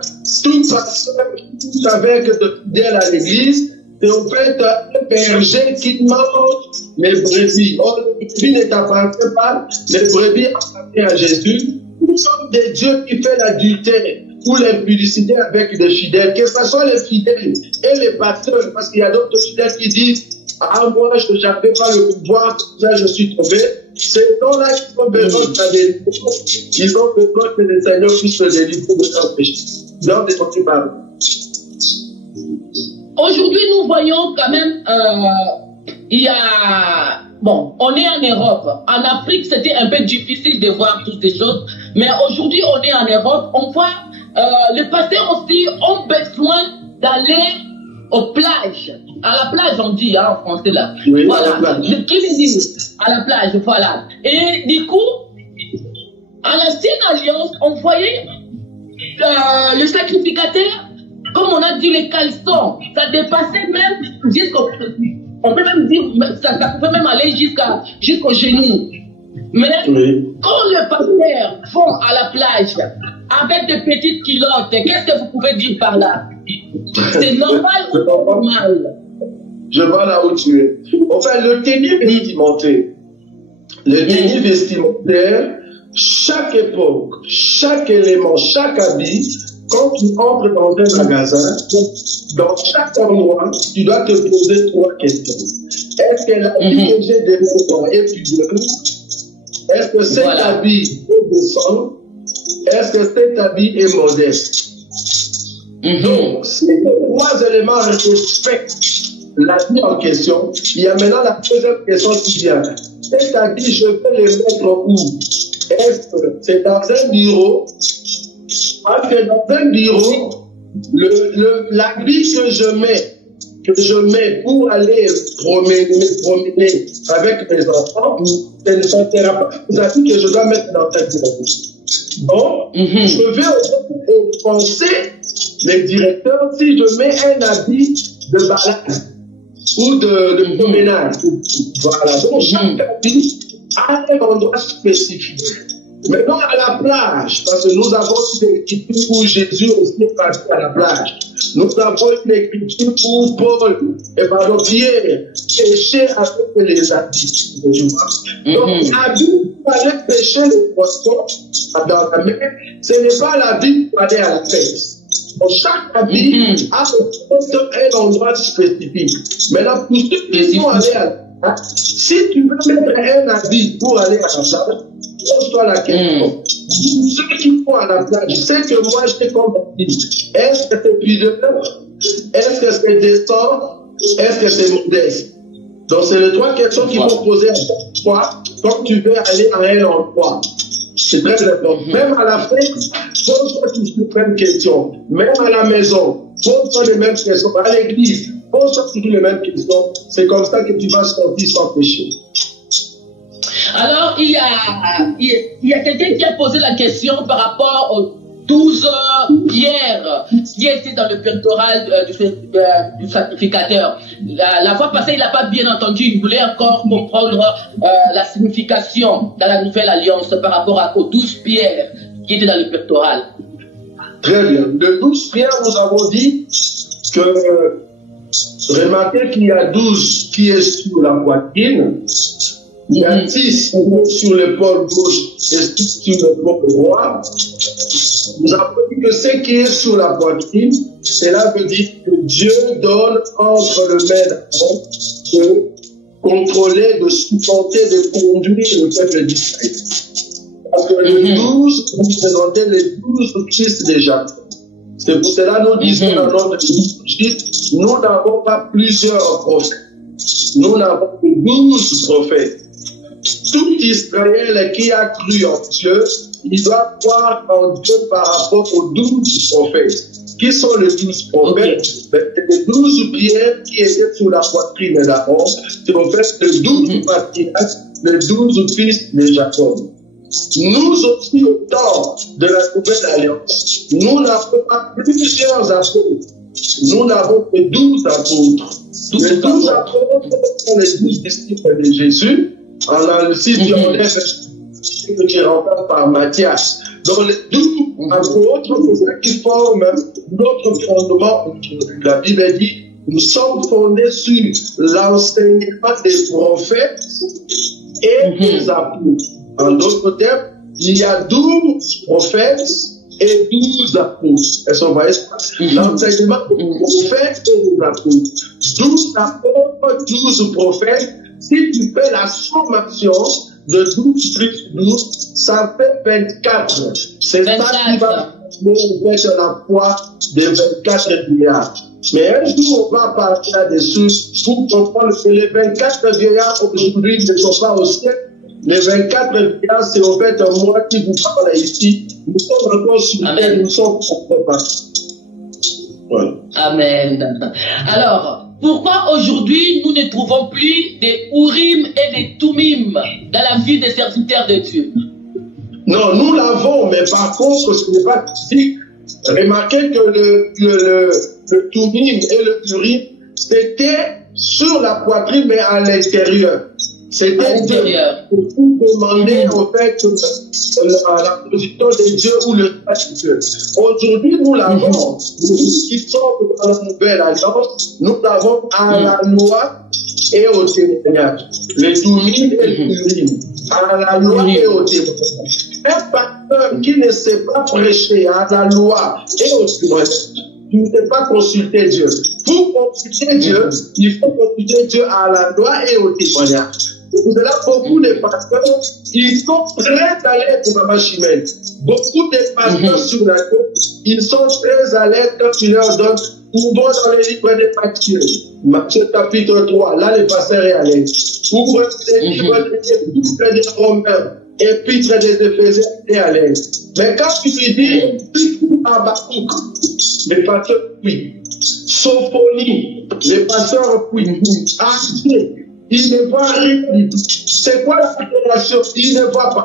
Tout pasteur, tout avec de fidèles à l'église, c'est en fait un berger qui mange les brebis. Or, les brebis ne t'appartiennent pas. Les brebis appartiennent à Jésus. Nous sommes des dieux qui font l'adultère ou l'impudicité avec des fidèles. Que ce soit les fidèles et les pasteurs, parce qu'il y a d'autres fidèles qui disent ah, moi, je n'avais pas le pouvoir, ça, je suis tombé. Ces gens-là qui ont besoin de la délivrance, ils ont besoin que le Seigneur puisse le délivrer de leur péché. Donc, c'est par aujourd'hui, nous voyons quand même, il y a, bon, on est en Europe. En Afrique, c'était un peu difficile de voir toutes ces choses. Mais aujourd'hui, on est en Europe. On voit, les pasteurs aussi ont besoin d'aller aux plages. À la plage, on dit, hein, en français, là. Oui, voilà. À la plage, voilà. Et du coup, à l'ancienne alliance, on voyait le sacrificateur, comme on a dit, les caleçons. Ça dépassait même jusqu'au... On peut même dire, ça pouvait même aller jusqu'au genou. Mais quand les pasteurs vont à la plage avec de petites culottes, qu'est-ce que vous pouvez dire par là? C'est normal ou pas normal? Je vois là où tu es. Enfin, le tenue vestimentaire, chaque époque, chaque élément, chaque habit, quand tu entres dans un magasin, dans chaque endroit, tu dois te poser 3 questions. Est-ce que l'habit que j'ai devant est pudique? Est-ce que cet habit est décent? Est-ce que cet habit est modeste? Donc, ces 3 éléments respectent la vie en question. Il y a maintenant la deuxième question qui vient. Cet habit, je peux les mettre où? Est-ce que c'est dans un bureau? Parce que dans un bureau, l'habit que je mets pour aller me promener avec mes enfants, ce ne sera pas les habits que je dois mettre dans un bureau. Donc, je vais penser les directeurs si je mets un habit de balade ou de promenade. Voilà. Donc, chaque habit a un endroit spécifique. Maintenant, à la plage, parce que nous avons une écriture où Jésus aussi est parti à la plage. Nous avons une écriture où Paul et Pierre pêchaient avec les habits. Donc, l'habit pour aller pêcher le poisson dans la mer, ce n'est pas l'habit pour aller à la pêche. Donc, chaque habit a un endroit spécifique. Maintenant, pour ceux qui vont aller à la Si tu veux mettre un habit pour aller à la plage, pose-toi la question. Ceux qui vont à la plage, c'est que moi j'ai compris. Est-ce que c'est pudeur? Est-ce que c'est décent? Est-ce que c'est modeste? Donc c'est les trois questions qui vont poser à chaque fois quand tu veux aller à un endroit. C'est très important. Même à la fête, pose-toi toujours les mêmes questions. Même à la maison, pose-toi les mêmes questions. À l'église, pose-toi toujours les mêmes questions. C'est comme ça que tu vas sortir sans péché. Alors, il y a quelqu'un qui a posé la question par rapport aux 12 pierres qui étaient dans le pectoral du sacrificateur. La fois passée, il n'a pas bien entendu. Il voulait encore comprendre la signification dans la nouvelle alliance par rapport aux 12 pierres qui étaient dans le pectoral. Très bien. De 12 pierres, nous avons dit que remarquez qu'il y a 12 qui est sur la poitrine. Il y a 10 sur l'épaule gauche et 6 sur l'épaule droite. Nous avons dit que ce qui est sur la poitrine, cela veut dire que Dieu donne entre le maître de contrôler, de supporter, de conduire le peuple d'Israël. Parce que le 12 représentait les 12 fils de Jacob. C'est pour cela que nous disons dans notre livre, nous n'avons pas plusieurs prophètes. Nous n'avons que 12 prophètes. Tout Israël qui a cru en Dieu, il doit croire en Dieu par rapport aux 12 prophètes. Qui sont les 12 prophètes? Les 12 pierres qui étaient sur la poitrine d'Aaron, c'est en fait les 12 patriarches, les 12 fils de Jacob. Nous aussi, au temps de la nouvelle alliance, nous n'avons pas plusieurs apôtres. Nous n'avons que 12 apôtres. Les 12 apôtres sont les 12 disciples de Jésus. Si tu enlèves que tu remplaces par Matthias. Donc les 12 apôtres, c'est ça qui forment notre fondement. La Bible dit, nous sommes fondés sur l'enseignement des prophètes et des apôtres. En d'autres termes, il y a 12 prophètes et 12 apôtres. Est-ce qu'on va expliquer? L'enseignement des prophètes et des apôtres. 12 apôtres, 12 prophètes. Si tu fais la sommation de 12 plus 12, ça fait 24. C'est ça qui va mettre la poids de 24 milliards. Mais un jour, on va parler là-dessus pour comprendre que les 24 vieillards aujourd'hui ne sont pas au ciel. Les 24 vieillards, c'est en fait moi qui vous parle ici. Nous sommes encore sur terre, nous sommes préparés. Voilà. Amen. Alors, pourquoi aujourd'hui nous ne trouvons plus des Urim et des Tumim dans la vie des serviteurs de Dieu? Non, nous l'avons, mais par contre, ce n'est pas physique. Remarquez que le Tumim et le Urim, c'était sur la poitrine, mais à l'intérieur. C'était pour demander en fait la position de Dieu ou le statut de Dieu. Aujourd'hui, nous l'avons. Nous qui sommes dans la nouvelle alliance, nous l'avons à la loi et au témoignage. Le Tumim et le Urim. À la loi et au témoignage. Un pasteur qui ne sait pas prêcher à la loi et au témoignage, tu ne sais pas consulter Dieu. Pour consulter Dieu, il faut consulter Dieu à la loi et au témoignage. C'est là beaucoup de pasteurs, ils sont très à l'aise pour Maman Chimène. Beaucoup de pasteurs sur la côte, ils sont très à l'aise quand tu leur donnes ouvrons dans les livres de Matthieu. Matthieu chapitre 3, là le pasteur est à l'aise. Ouvrons les livres des Romains, épîtres des Éphésiens, est à l'aise. Mais quand tu lui dis, Habakkuk, le pasteur oui. Sophonie, le pasteur oui. Archie, il ne voit rien du tout. C'est quoi la révélation? Il ne voit pas.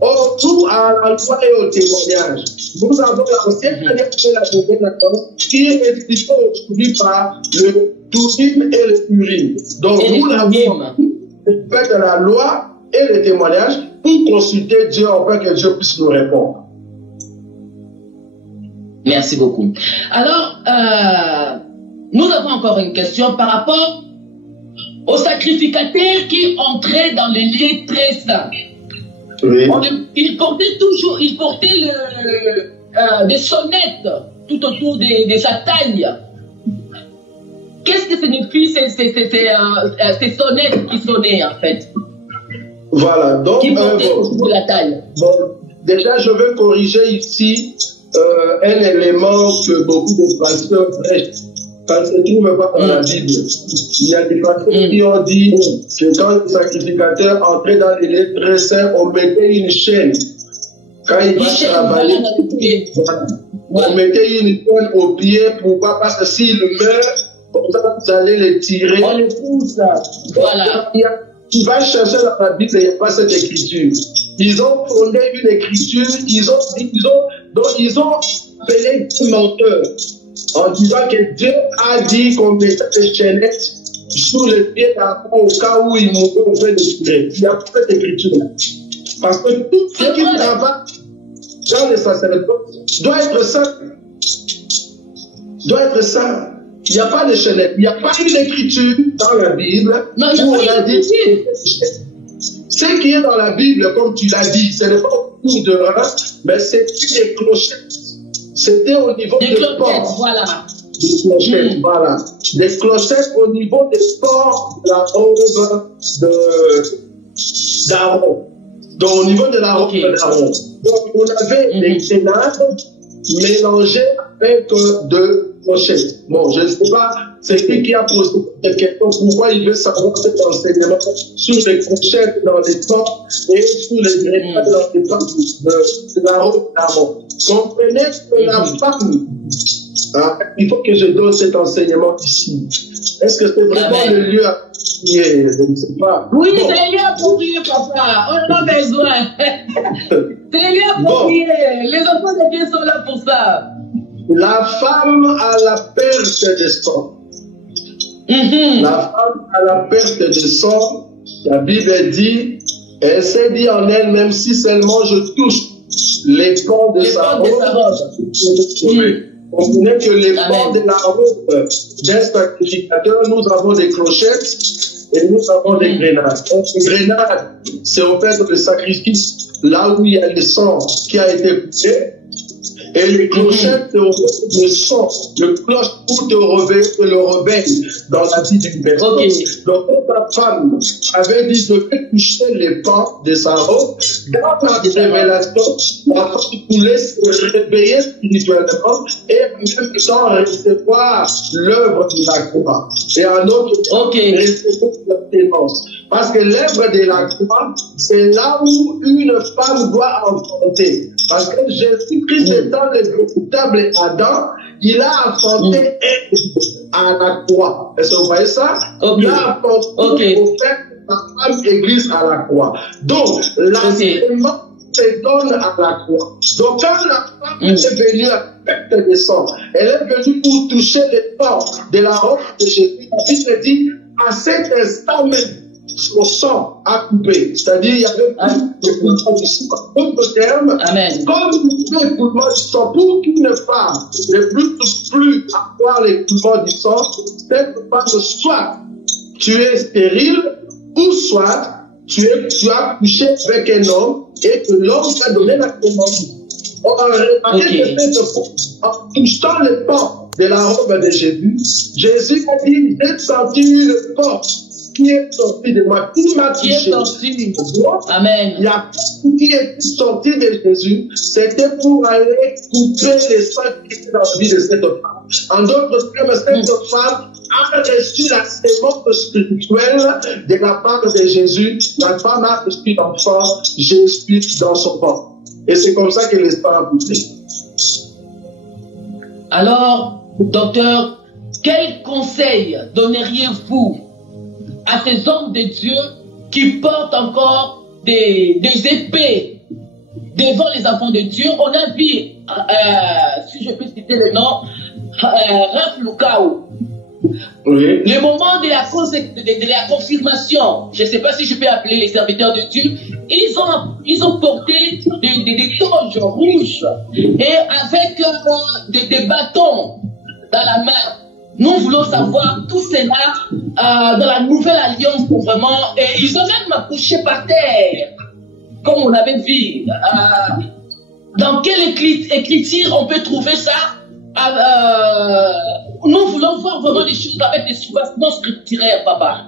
Or, tout à la loi et au témoignage. Nous avons l'ancienne manière de la nouvelle alliance qui est expliquée aujourd'hui par le Tumim et le Urim. Donc, nous l'avons fait de la loi et le témoignage pour consulter Dieu afin que Dieu puisse nous répondre. Merci beaucoup. Alors, nous avons encore une question par rapport aux sacrificateurs qui entraient dans les lieux très saints. Oui. Ils portaient des sonnettes tout autour de sa taille. qu'est-ce que signifie ces sonnettes qui sonnaient en fait? Voilà, donc qui portaient de la taille. Bon, déjà je veux corriger ici un élément que beaucoup de pasteurs prêchent. Ça ne se trouve pas dans la Bible. Il y a des pasteurs qui ont dit que quand le sacrificateur entrait dans les lieux très saints, on mettait une chaîne. Quand il va travailler, on mettait une chaîne au pied. Pourquoi? Parce que s'il meurt, comme ça, vous allez le tirer. On le pousse. Voilà. Tu vas chercher dans la Bible, il n'y a pas cette écriture. Ils ont fondé une écriture, ils ont appelé des menteurs en disant que Dieu a dit qu'on mettait des chaînettes sous les pieds d'Aaron au cas où il mourrait au fait de tirer. Il n'y a pas cette écriture-là. Parce que tout ce qui travaille dans les sacerdotes doit être ça. Doit être ça. Il n'y a pas de chaînette. Il n'y a pas une écriture dans la Bible où on a dit ce qui est dans la Bible, comme tu l'as dit, ce n'est pas au cours de rein, mais c'est des clochettes. C'était au niveau des portes. Voilà. Des clochettes, voilà. Des clochettes au niveau des portes de la robe d'Aaron. Donc au niveau de la robe d'Aaron. Donc on avait des grenades mélangées avec de clochettes. Bon, je ne sais pas, c'est qui a posé cette question, pourquoi il veut savoir cet enseignement sur les clochettes dans les portes et sur les grenades dans les portes de la robe d'Aaron. Comprenez que la femme, il faut que je donne cet enseignement ici. Est-ce que c'est vraiment le lieu à prier? Je ne sais pas. Oui, c'est le lieu pour prier, papa. On en a besoin. C'est le lieu pour prier. Les enfants de Dieu sont là pour ça. La femme a la perte de sang. La femme a la perte de sang. La Bible dit, elle s'est dit en elle-même, si seulement je touche les pans de sa robe, on connaît que les pans de la robe d'un sacrificateur, nous avons des clochettes et nous avons des grenades. Donc, les grenades, c'est en fait le sacrifice là où il y a le sang qui a été poussé. Et les clochettes, c'est le sang, le cloche pour te le réveil dans la vie d'une personne. Donc, quand ta femme avait dit de toucher les pans de sa robe, dans la révélation, la femme voulait se réveiller spirituellement et en même temps recevoir l'œuvre de la croix. Et en autre temps, recevoir la démence. Parce que l'œuvre de la croix, c'est là où une femme doit affronter. Parce que Jésus-Christ étant le véritable Adam, il a affronté à la croix. Est-ce que vous voyez ça? Il a affronté au fait que la femme église à la croix. Donc, l'enseignement se donne à la croix. Donc, quand la femme est venue à perte de sang, elle est venue pour toucher les portes de la robe de Jésus. Il se dit, à cet instant même, son sang a coupé. C'est-à-dire, il y avait plus de coulement du sang. D'autres termes, comme le coulement du sang, pour qu'une femme ne plus avoir les coulements du sang, cette femme, soit tu es stérile, ou soit tu as couché avec un homme et que l'homme t'a donné la commande. On va remarquer que en touchant les pans de la robe de Jésus, Jésus a dit, j'ai senti une porte qui est sorti de moi, qui m'a touché. Amen. La porte qui est sortie de Jésus, c'était pour aller couper les sang qui étaient dans la vie de cette femme. En d'autres termes, cette femme a reçu la sémence spirituelle de la part de Jésus. La femme a reçu l'enfant Jésus dans son corps. Et c'est comme ça que l'espoir a poussé. Alors, docteur, quel conseil donneriez-vous à ces hommes de Dieu qui portent encore des épées devant les enfants de Dieu? On a vu, si je peux citer le nom, Raph Lukao. Oui. Le moment de la confirmation, je ne sais pas si je peux appeler les serviteurs de Dieu, ils ont porté des toges rouges et avec des bâtons dans la main. Nous voulons savoir tout cela dans la nouvelle alliance vraiment, et ils ont même couché par terre, comme on avait vu. Dans quelle écriture on peut trouver ça? Nous voulons voir vraiment les choses avec des soubassements scripturaires, papa.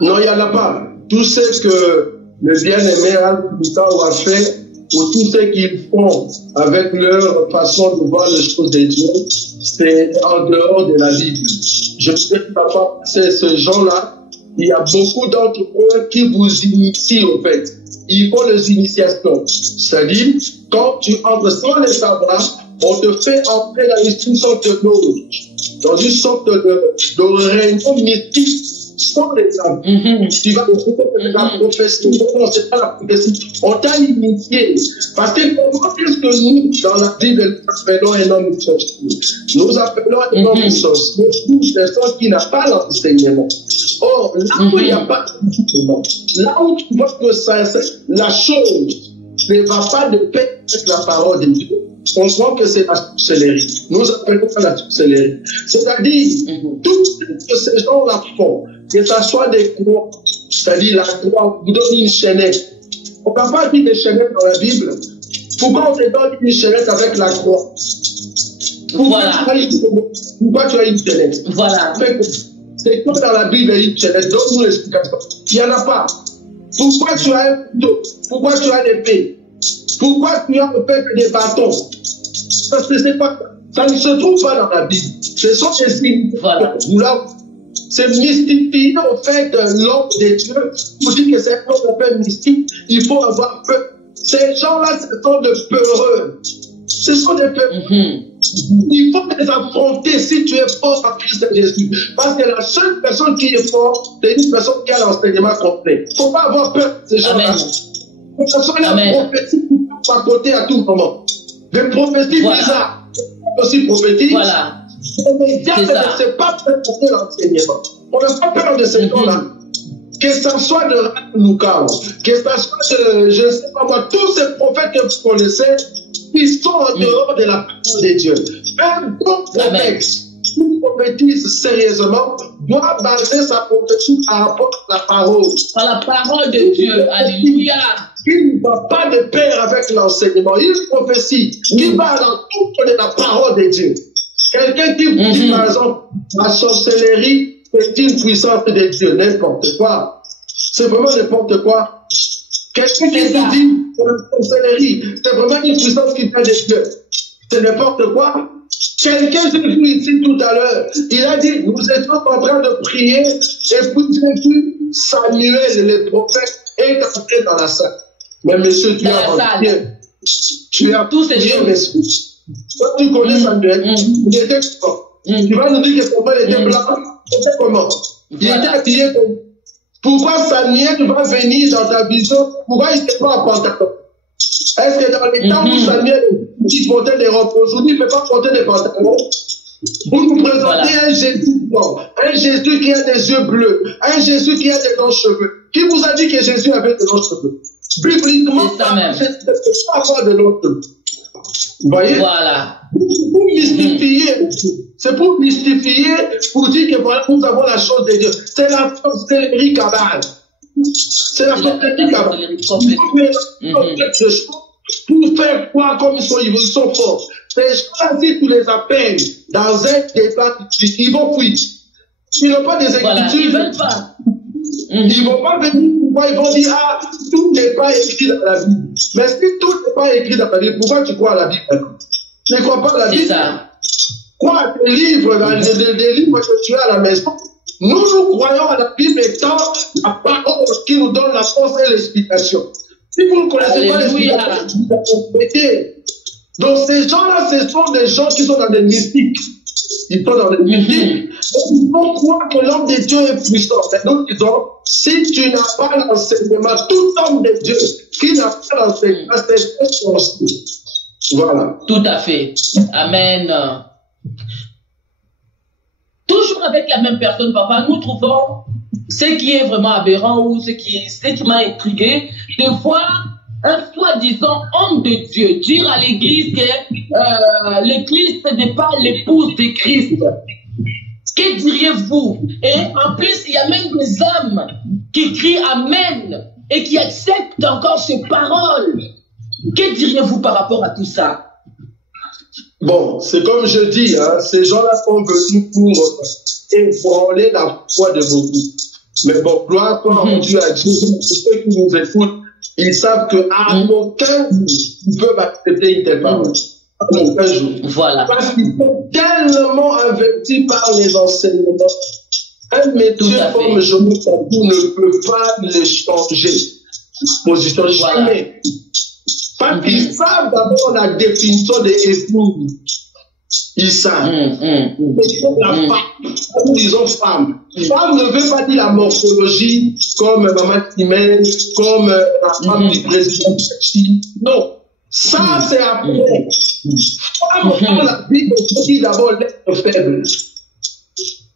Non, il n'y en a pas. Tout ce que le bien-aimé Al-Koutao a fait, ou tout ce qu'ils font avec leur façon de voir les choses de Dieu, c'est en dehors de la Bible. Je ne sais pas, c'est ce genre-là. Il y a beaucoup d'entre eux qui vous initient, au fait. Ils font les initiations. C'est-à-dire, quand tu entres sans les savoir, on te fait entrer dans une sorte de loge, dans une sorte de réunion mystique sans les savoir. Tu vas te la prophétie. Non, c'est pas la prophétie. On t'a initié. Parce que comment est-ce que nous, dans la Bible, nous appelons un homme sorcier? Nous appelons un homme sorcier une personne qui n'a pas l'enseignement. Or, là où il n'y a pas d'enseignement, là où tu vois que la chose ne va pas de paix avec la parole de Dieu, on voit que c'est la sorcellerie. Nous appelons ça la sorcellerie. C'est-à-dire, tout ce que ces gens-là font, que ce soit des croix, c'est-à-dire la croix, vous donne une chaînette. On ne peut pas dire des chaînettes dans la Bible. Pourquoi on te donne une chaînette avec la croix? Pourquoi tu as une chaînette? Voilà. C'est comme dans la Bible, une chaînette. Donne-nous l'explication. Il n'y en a pas. Pourquoi tu as un couteau? Pourquoi tu as des épées? Pourquoi tu as des bâtons? Parce que c'est pas, ça ne se trouve pas dans la Bible. Ce sont des signes. Voilà. C'est mystifié au fait de l'homme de Dieu. Pour dire que c'est un homme mystique, il faut avoir peur. Ces gens-là, ce sont des peureux. Ce sont des peureux. Il faut les affronter si tu es fort en Christ Jésus. Parce que la seule personne qui est forte, c'est une personne qui a l'enseignement complet. Il ne faut pas avoir peur de ces gens-là. Ce sont les prophéties qui sont à côté à tout moment. Les prophéties bizarres, aussi prophéties. Voilà. Les médias ne laissent pas porter l'enseignement. On n'a pas peur de ces gens-là. Que ce soit de Lucas, que ce soit de, je ne sais pas moi, tous ces prophètes que vous connaissez, ils sont en dehors de la parole de Dieu. Un bon prophète qui prophétise sérieusement doit baser sa prophétie à rapport à la parole. À la parole de Dieu. Alléluia. Il ne va pas de pair avec l'enseignement. Il prophétie qui va à l'encontre de la parole de Dieu. Quelqu'un qui vous dit, par exemple, la sorcellerie, c'est une puissance de Dieu, n'importe quoi. C'est vraiment n'importe quoi. Quelqu'un qui vous dit que la sorcellerie, c'est vraiment une puissance qui vient de Dieu. C'est n'importe quoi. Quelqu'un, j'ai vu ici tout à l'heure, il a dit, nous étions en train de prier, et puis j'ai vu Samuel, le prophète, est entré dans la salle. Mais monsieur, tu as menti. Tu as tous ces choses. Toi, tu connais Samuel, il était comment? Tu vas nous dire que son père était blanc. C'était comment? Il était habillé comme. Pourquoi Samuel va venir dans ta vision? Pourquoi il ne s'est pas en pantalon? Est-ce que dans les temps où Samuel il portait des robes, aujourd'hui il ne peut pas porter des pantalons? Vous nous présentez un Jésus blanc, un Jésus qui a des yeux bleus, un Jésus qui a des longs cheveux. Qui vous a dit que Jésus avait des longs cheveux? Bibliquement, c'est pas avoir de longs cheveux. Vous voyez? Voilà. Pour mystifier, c'est pour mystifier, pour dire que voilà, nous avons la chose de Dieu. C'est la sorcellerie cabale. C'est la sorcellerie cabale. Pour faire croire comme ils sont forts. Ces gens-là, si tu les appelles dans un débat, ils vont fuir. Ils n'ont pas des écritures. Ils ne veulent pas. Ils ne vont pas venir pourquoi ils vont dire, ah, tout n'est pas écrit dans la Bible. Mais si tout n'est pas écrit dans la Bible, pourquoi tu crois à la Bible? Tu ne crois pas à la Bible? Crois à tes livres, des livres que tu as à la maison. Nous croyons à la Bible étant la parole qui nous donne la force et l'explication. Si vous ne connaissez pas l'explication, vous comprenez. Donc ces gens-là, ce sont des gens qui sont dans des mystiques. Ils sont dans des mystiques. Ils vont croire que l'homme de Dieu est puissant. C'est nous qui disons, si tu n'as pas l'enseignement, tout homme de Dieu qui n'a pas l'enseignement, c'est un. Voilà. Tout à fait. Amen. Toujours avec la même personne, papa, nous trouvons ce qui est vraiment aberrant ou ce qui m'a intrigué, de voir un soi-disant homme de Dieu dire à l'église que l'église ce n'est pas l'épouse de Christ. Que diriez-vous? Et en plus, il y a même des hommes qui crient Amen et qui acceptent encore ces paroles. Que diriez-vous par rapport à tout ça? Bon, c'est comme je dis, hein, ces gens-là sont venus pour ébranler la foi de beaucoup. Mais bon, gloire soit rendue à Dieu. Ceux qui nous écoutent, ils savent qu'à aucun jour, ils peuvent accepter une telle parole. À aucun jour. Voilà. Parce qu'ils sont tellement avertis par les enseignements. Un métier comme Jonas Tabou ne peut pas les changer. Position jamais. Parce qu'ils savent d'abord la définition des époux. Ils savent. La femme. Nous disons femme. Femme ne veut pas dire la morphologie comme Maman Timène, comme la femme du président. Non. Ça, c'est après. Femme, dans la Bible, on dit d'abord l'être faible.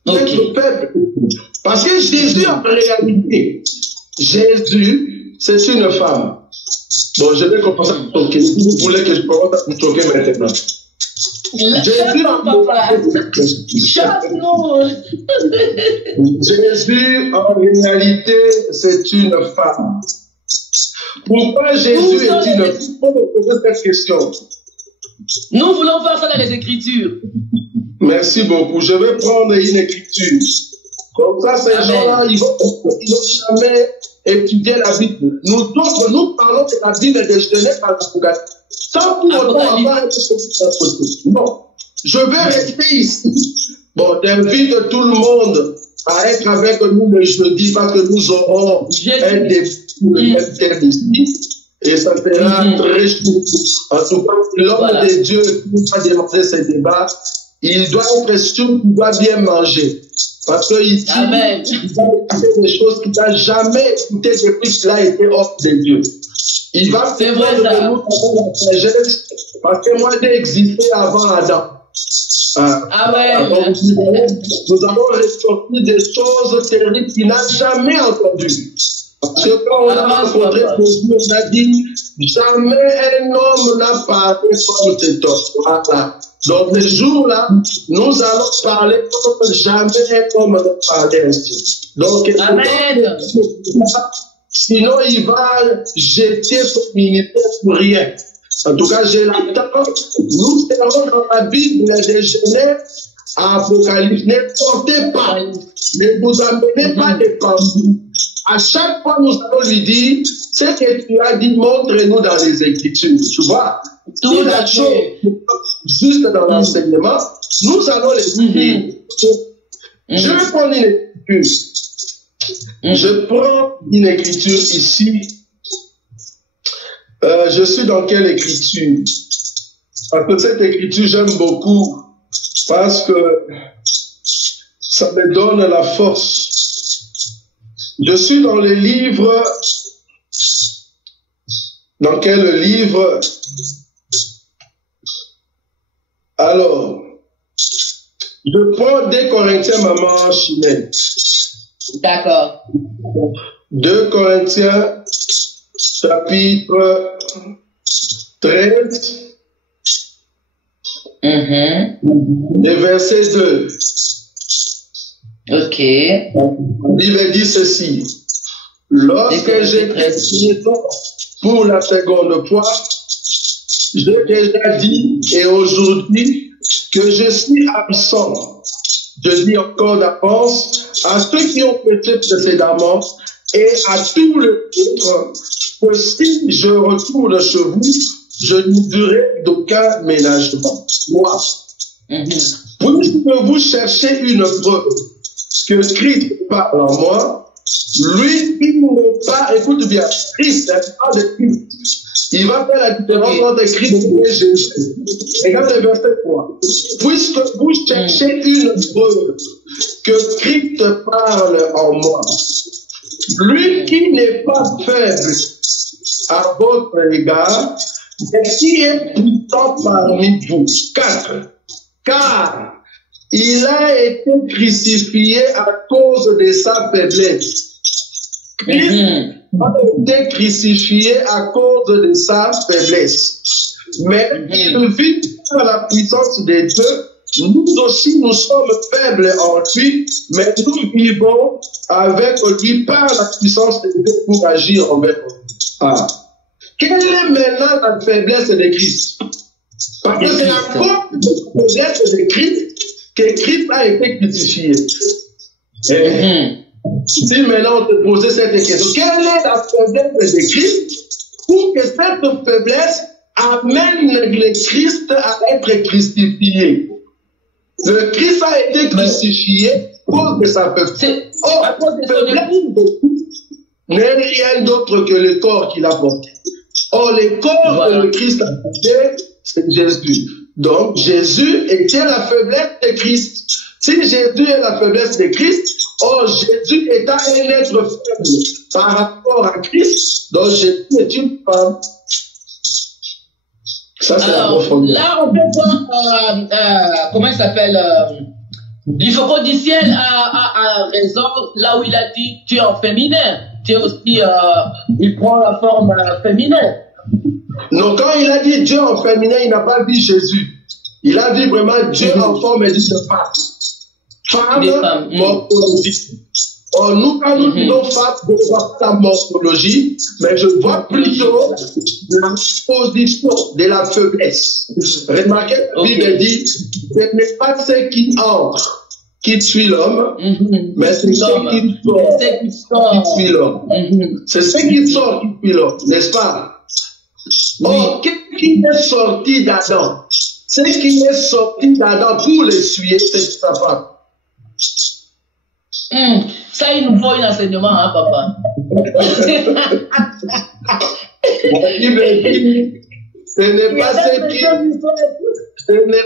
L'être faible. Parce que Jésus, en réalité, Jésus, c'est une femme. Bon, je vais commencer à vous toquer. Si vous voulez que je commence à vous toquer maintenant. Jésus, en réalité, c'est une femme. Pourquoi Jésus est une femme? On me poser cette question. Nous voulons voir ça dans les Écritures. Merci beaucoup. Je vais prendre une écriture. Comme ça, ces gens-là, ils vont jamais étudier la Bible. Nous parlons de la Bible de Genèse à l'Apocalypse. Sans pour autant avoir une chose. Non. Je vais rester ici. Bon, j'invite tout le monde à être avec nous le jeudi parce que nous aurons un débat pour le thème ici. Et ça sera très chaud. En tout cas, l'homme de Dieu qui va demander ce débat, il doit être sûr qu'il doit bien manger. Parce qu'il dit des choses qu'il n'a jamais écoutées depuis qu'il a été hors de Dieu. Il va faire de nous la sagesse, parce que moi j'ai existé avant Adam. Donc, nous allons ressortir des choses terribles qu'il n'a jamais entendues. Parce que quand on a rencontré Jésus, on a dit jamais un homme n'a parlé comme cet homme. Voilà. Donc, ce jour-là, nous allons parler comme jamais un homme n'a parlé ainsi. Donc, Amen. Sinon, il va jeter son ministère pour rien. En tout cas, j'ai l'attends. Nous serons dans la Bible de Genèse à Apocalypse. Ne sortez pas. Ne vous amenez pas des pensées. À chaque fois, nous allons lui dire, ce que tu as dit, montre-nous dans les Écritures. Tu vois, toute la chose, juste dans l'enseignement, nous allons les dire. Je vais prendre une écriture. Je prends une écriture ici. Je suis dans quelle écriture? Parce que cette écriture, j'aime beaucoup parce que ça me donne la force. Je suis dans les livres. Dans quel livre? Alors, je prends 2 Corinthiens, maman Chimène. D'accord. 2 Corinthiens, chapitre 13, et verset 2. Ok. Il dit ceci. Lorsque j'ai prêché pour la seconde fois, j'ai déjà dit et aujourd'hui que je suis absent. Je dis encore d'avance à ceux qui ont prêché précédemment et à tous les autres que si je retourne chez vous, je n'userai d'aucun ménagement. Moi, puisque vous cherchez une preuve que Christ parle en moi, lui qui n'est pas, écoute bien, Christ, pas de Christ. Il va faire la différence entre Christ et Jésus. Regarde le verset 3. Puisque vous cherchez une preuve que Christ parle en moi, lui qui n'est pas faible à votre égard, mais qui est puissant parmi vous. 4. Car il a été crucifié à cause de sa faiblesse. Christ a été crucifié à cause de sa faiblesse. Mais il vit par la puissance de Dieu. Nous aussi, nous sommes faibles en lui, mais nous vivons avec lui par la puissance de Dieu pour agir envers nous. Quelle est maintenant la faiblesse de Christ? Parce que c'est à cause de la faiblesse de Christ que Christ a été crucifié. Si maintenant on te posait cette question, quelle est la faiblesse de Christ pour que cette faiblesse amène le Christ à être crucifié? Le Christ a été crucifié pour que ça peut faire. Or, la faiblesse de Christ n'est rien d'autre que le corps qu'il a porté. Or, le corps que le Christ a porté, c'est Jésus. Donc, Jésus était la faiblesse de Christ. Si Jésus est la faiblesse de Christ, or Jésus est un être faible par rapport à Christ, donc Jésus est une femme. Ça, c'est la profondeur. Là, on peut voir, comment il s'appelle, l'hypocondiciel a raison, là où il a dit Dieu en féminin. Dieu aussi, il prend la forme féminine. Non, quand il a dit Dieu en féminin, il n'a pas dit Jésus. Il a dit vraiment Dieu en forme et dit c'est femme. Femme, morphologie. Or, nous, quand nous disons femme, je ne vois pas la morphologie, mais je vois plutôt la position de la faiblesse. Remarquez, la Bible dit, ce n'est pas ce qui entre qui tue l'homme, mais c'est ce qui sort qui tue l'homme. C'est ce qui sort qui tue l'homme, n'est-ce pas? Or, qu'est-ce qui est sorti d'Adam? Ce qui est sorti d'Adam pour l'essuyer, c'est sa femme. Ça, il nous faut un enseignement, hein, papa. Ce n'est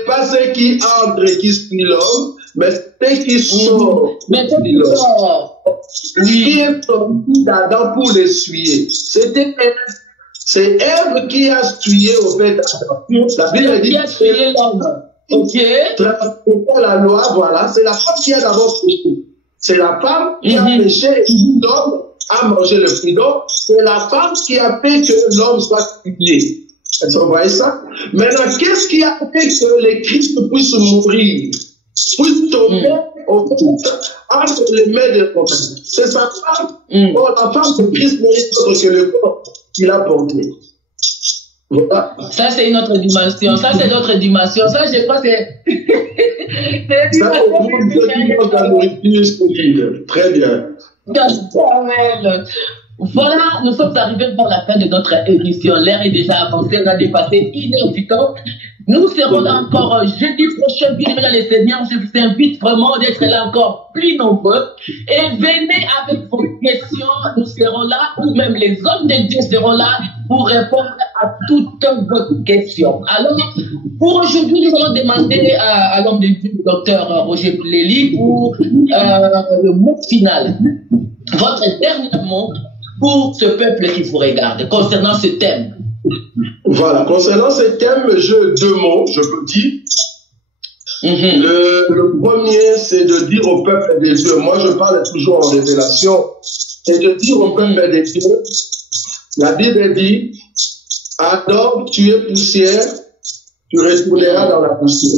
pas ce qui entre qui suit l'homme, mais ce qui sort. Mais ce qui sort. Ce qui est sorti d'Adam pour l'essuyer. C'est Ève qui a essuyé au fait d'Adam. La Bible dit qui a essuyé l'homme. Ok. Transportant la loi, voilà, c'est la femme qui a d'abord péché. C'est la femme qui a péché et l'homme a mangé le fruit. Donc, c'est la femme qui a fait que l'homme soit tué. Est-ce que vous voyez ça? Maintenant, qu'est-ce qui a fait que le Christ puisse mourir? Puisse tomber au fait entre les mains de l'homme? C'est sa femme. Or, la femme de Christ mérite autre que le corps qu'il a porté. Voilà. Ça, c'est une autre dimension. Ça, c'est notre dimension. Ça, je crois que c'est... Ça, c'est la nourriture spirituelle. Très bien. Voilà, nous sommes arrivés vers la fin de notre émission. L'air est déjà avancé, on a dépassé 1 heure du temps. Nous serons là encore jeudi prochain, bien les seigneurs. Je vous invite vraiment d'être là encore plus nombreux. Et venez avec vos questions. Nous serons là, ou même les hommes de Dieu seront là pour répondre à toutes vos questions. Alors, pour aujourd'hui, nous allons demander à l'homme de Dieu, le docteur Roger Lély, pour le mot final. Votre dernier mot pour ce peuple qui vous regarde, concernant ce thème. Voilà, concernant ce thème, j'ai 2 mots, je peux dire. Le premier, c'est de dire au peuple des dieux, moi je parle toujours en révélation, c'est de dire au peuple des dieux, la Bible dit, Adam, tu es poussière, tu retourneras dans la poussière.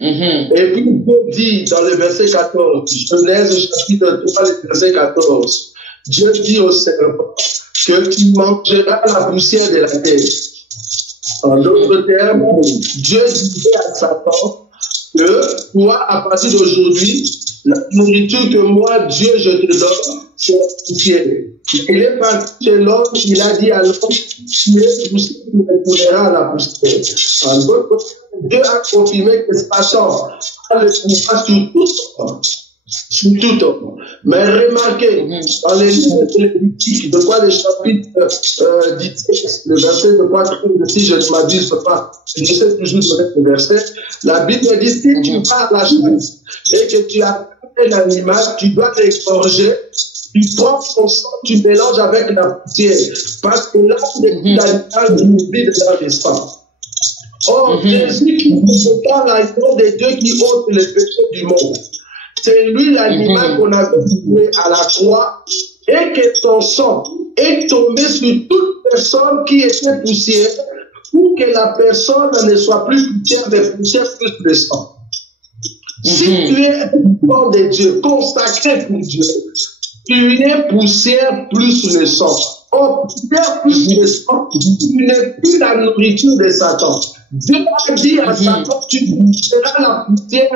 Et puis Dieu dit dans le verset 14, Genèse chapitre 3, le verset 14, Dieu dit au serpent que tu mangeras la poussière de la terre. En d'autres termes, Dieu disait à Satan que toi, à partir d'aujourd'hui, la nourriture que moi, Dieu, je te donne, c'est la poussière. Il est parti chez l'homme, il a dit à l'homme, tu es poussière, tu retourneras à la poussière. En d'autres termes, Dieu a confirmé que Satan a le pouvoir sur tout homme. Sur tout homme. Mais remarquez, dans les livres de Lévitique, de quoi le chapitre 10, le verset de quoi, si je ne m'abuse pas, je sais toujours le verset, la Bible dit, si tu pars à la chasse et que tu as un animal, tu dois l'égorger, tu prends son sang, tu mélanges avec la poussière, parce que là, l'animal oublie de la descente. Or, Jésus qui est l'agneau de Dieu qui ôte les péchés du monde. C'est lui l'animal qu'on avait tué à la croix et que son sang est tombé sur toute personne qui était poussière pour que la personne ne soit plus poussière, mais poussière plus le sang. Si tu es un enfant de Dieu, consacré pour Dieu, tu es poussière plus le sang. obtient plus de sang, tu n'es plus la nourriture de Satan. Dieu a dit à Satan, tu seras la poussière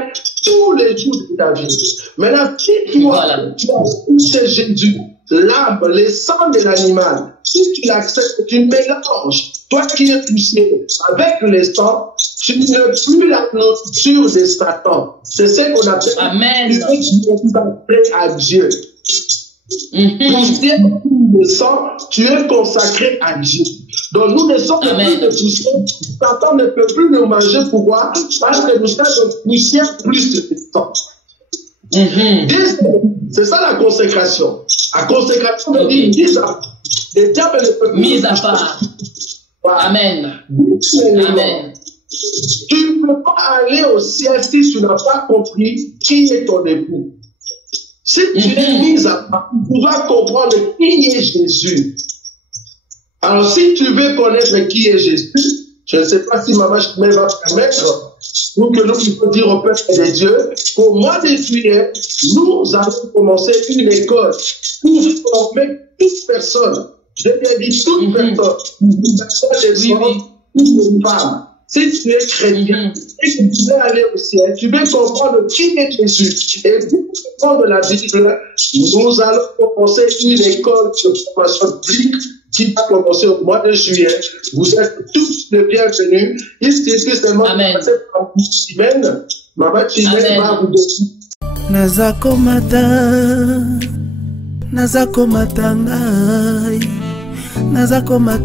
tous les jours de ta vie. Maintenant, si toi, tu as touché Jésus, l'âme, le sang de l'animal, si tu l'acceptes, tu mélanges, toi qui es poussé avec le sang, tu n'es plus la nourriture de Satan. C'est ce qu'on appelle consacré à Dieu. Poussière de sang, tu es consacré à Dieu. Donc nous ne sommes plus de poussière. Satan ne peut plus nous manger. Pourquoi? Parce que nous sommes de poussière plus de sang. C'est ça la consécration. La consécration veut dire mise à part. Le diable ne peut plus mise à part. Voilà. Amen. Amen. Tu ne peux pas aller au ciel si tu n'as pas compris qui est ton époux. Si tu es mise à part, tu dois comprendre qui est Jésus. Alors si tu veux connaître qui est Jésus, je ne sais pas si Maman Chimel va permettre pour que nous puissions dire au Père de Dieu qu'au mois de juillet, nous allons commencer une école pour former toute personne. Je l'ai dit, toute personne, une personne des une femme. Si tu es chrétien et que tu veux aller au ciel, tu veux comprendre qui est Jésus. Et pour comprendre la Bible, nous allons commencer une école de formation biblique qui va commencer au mois de juillet. Vous êtes tous les bienvenus. Il suffit seulement de passer par une semaine. Maman Chimel va vous dire. Nazakomata ngai, nazakomata.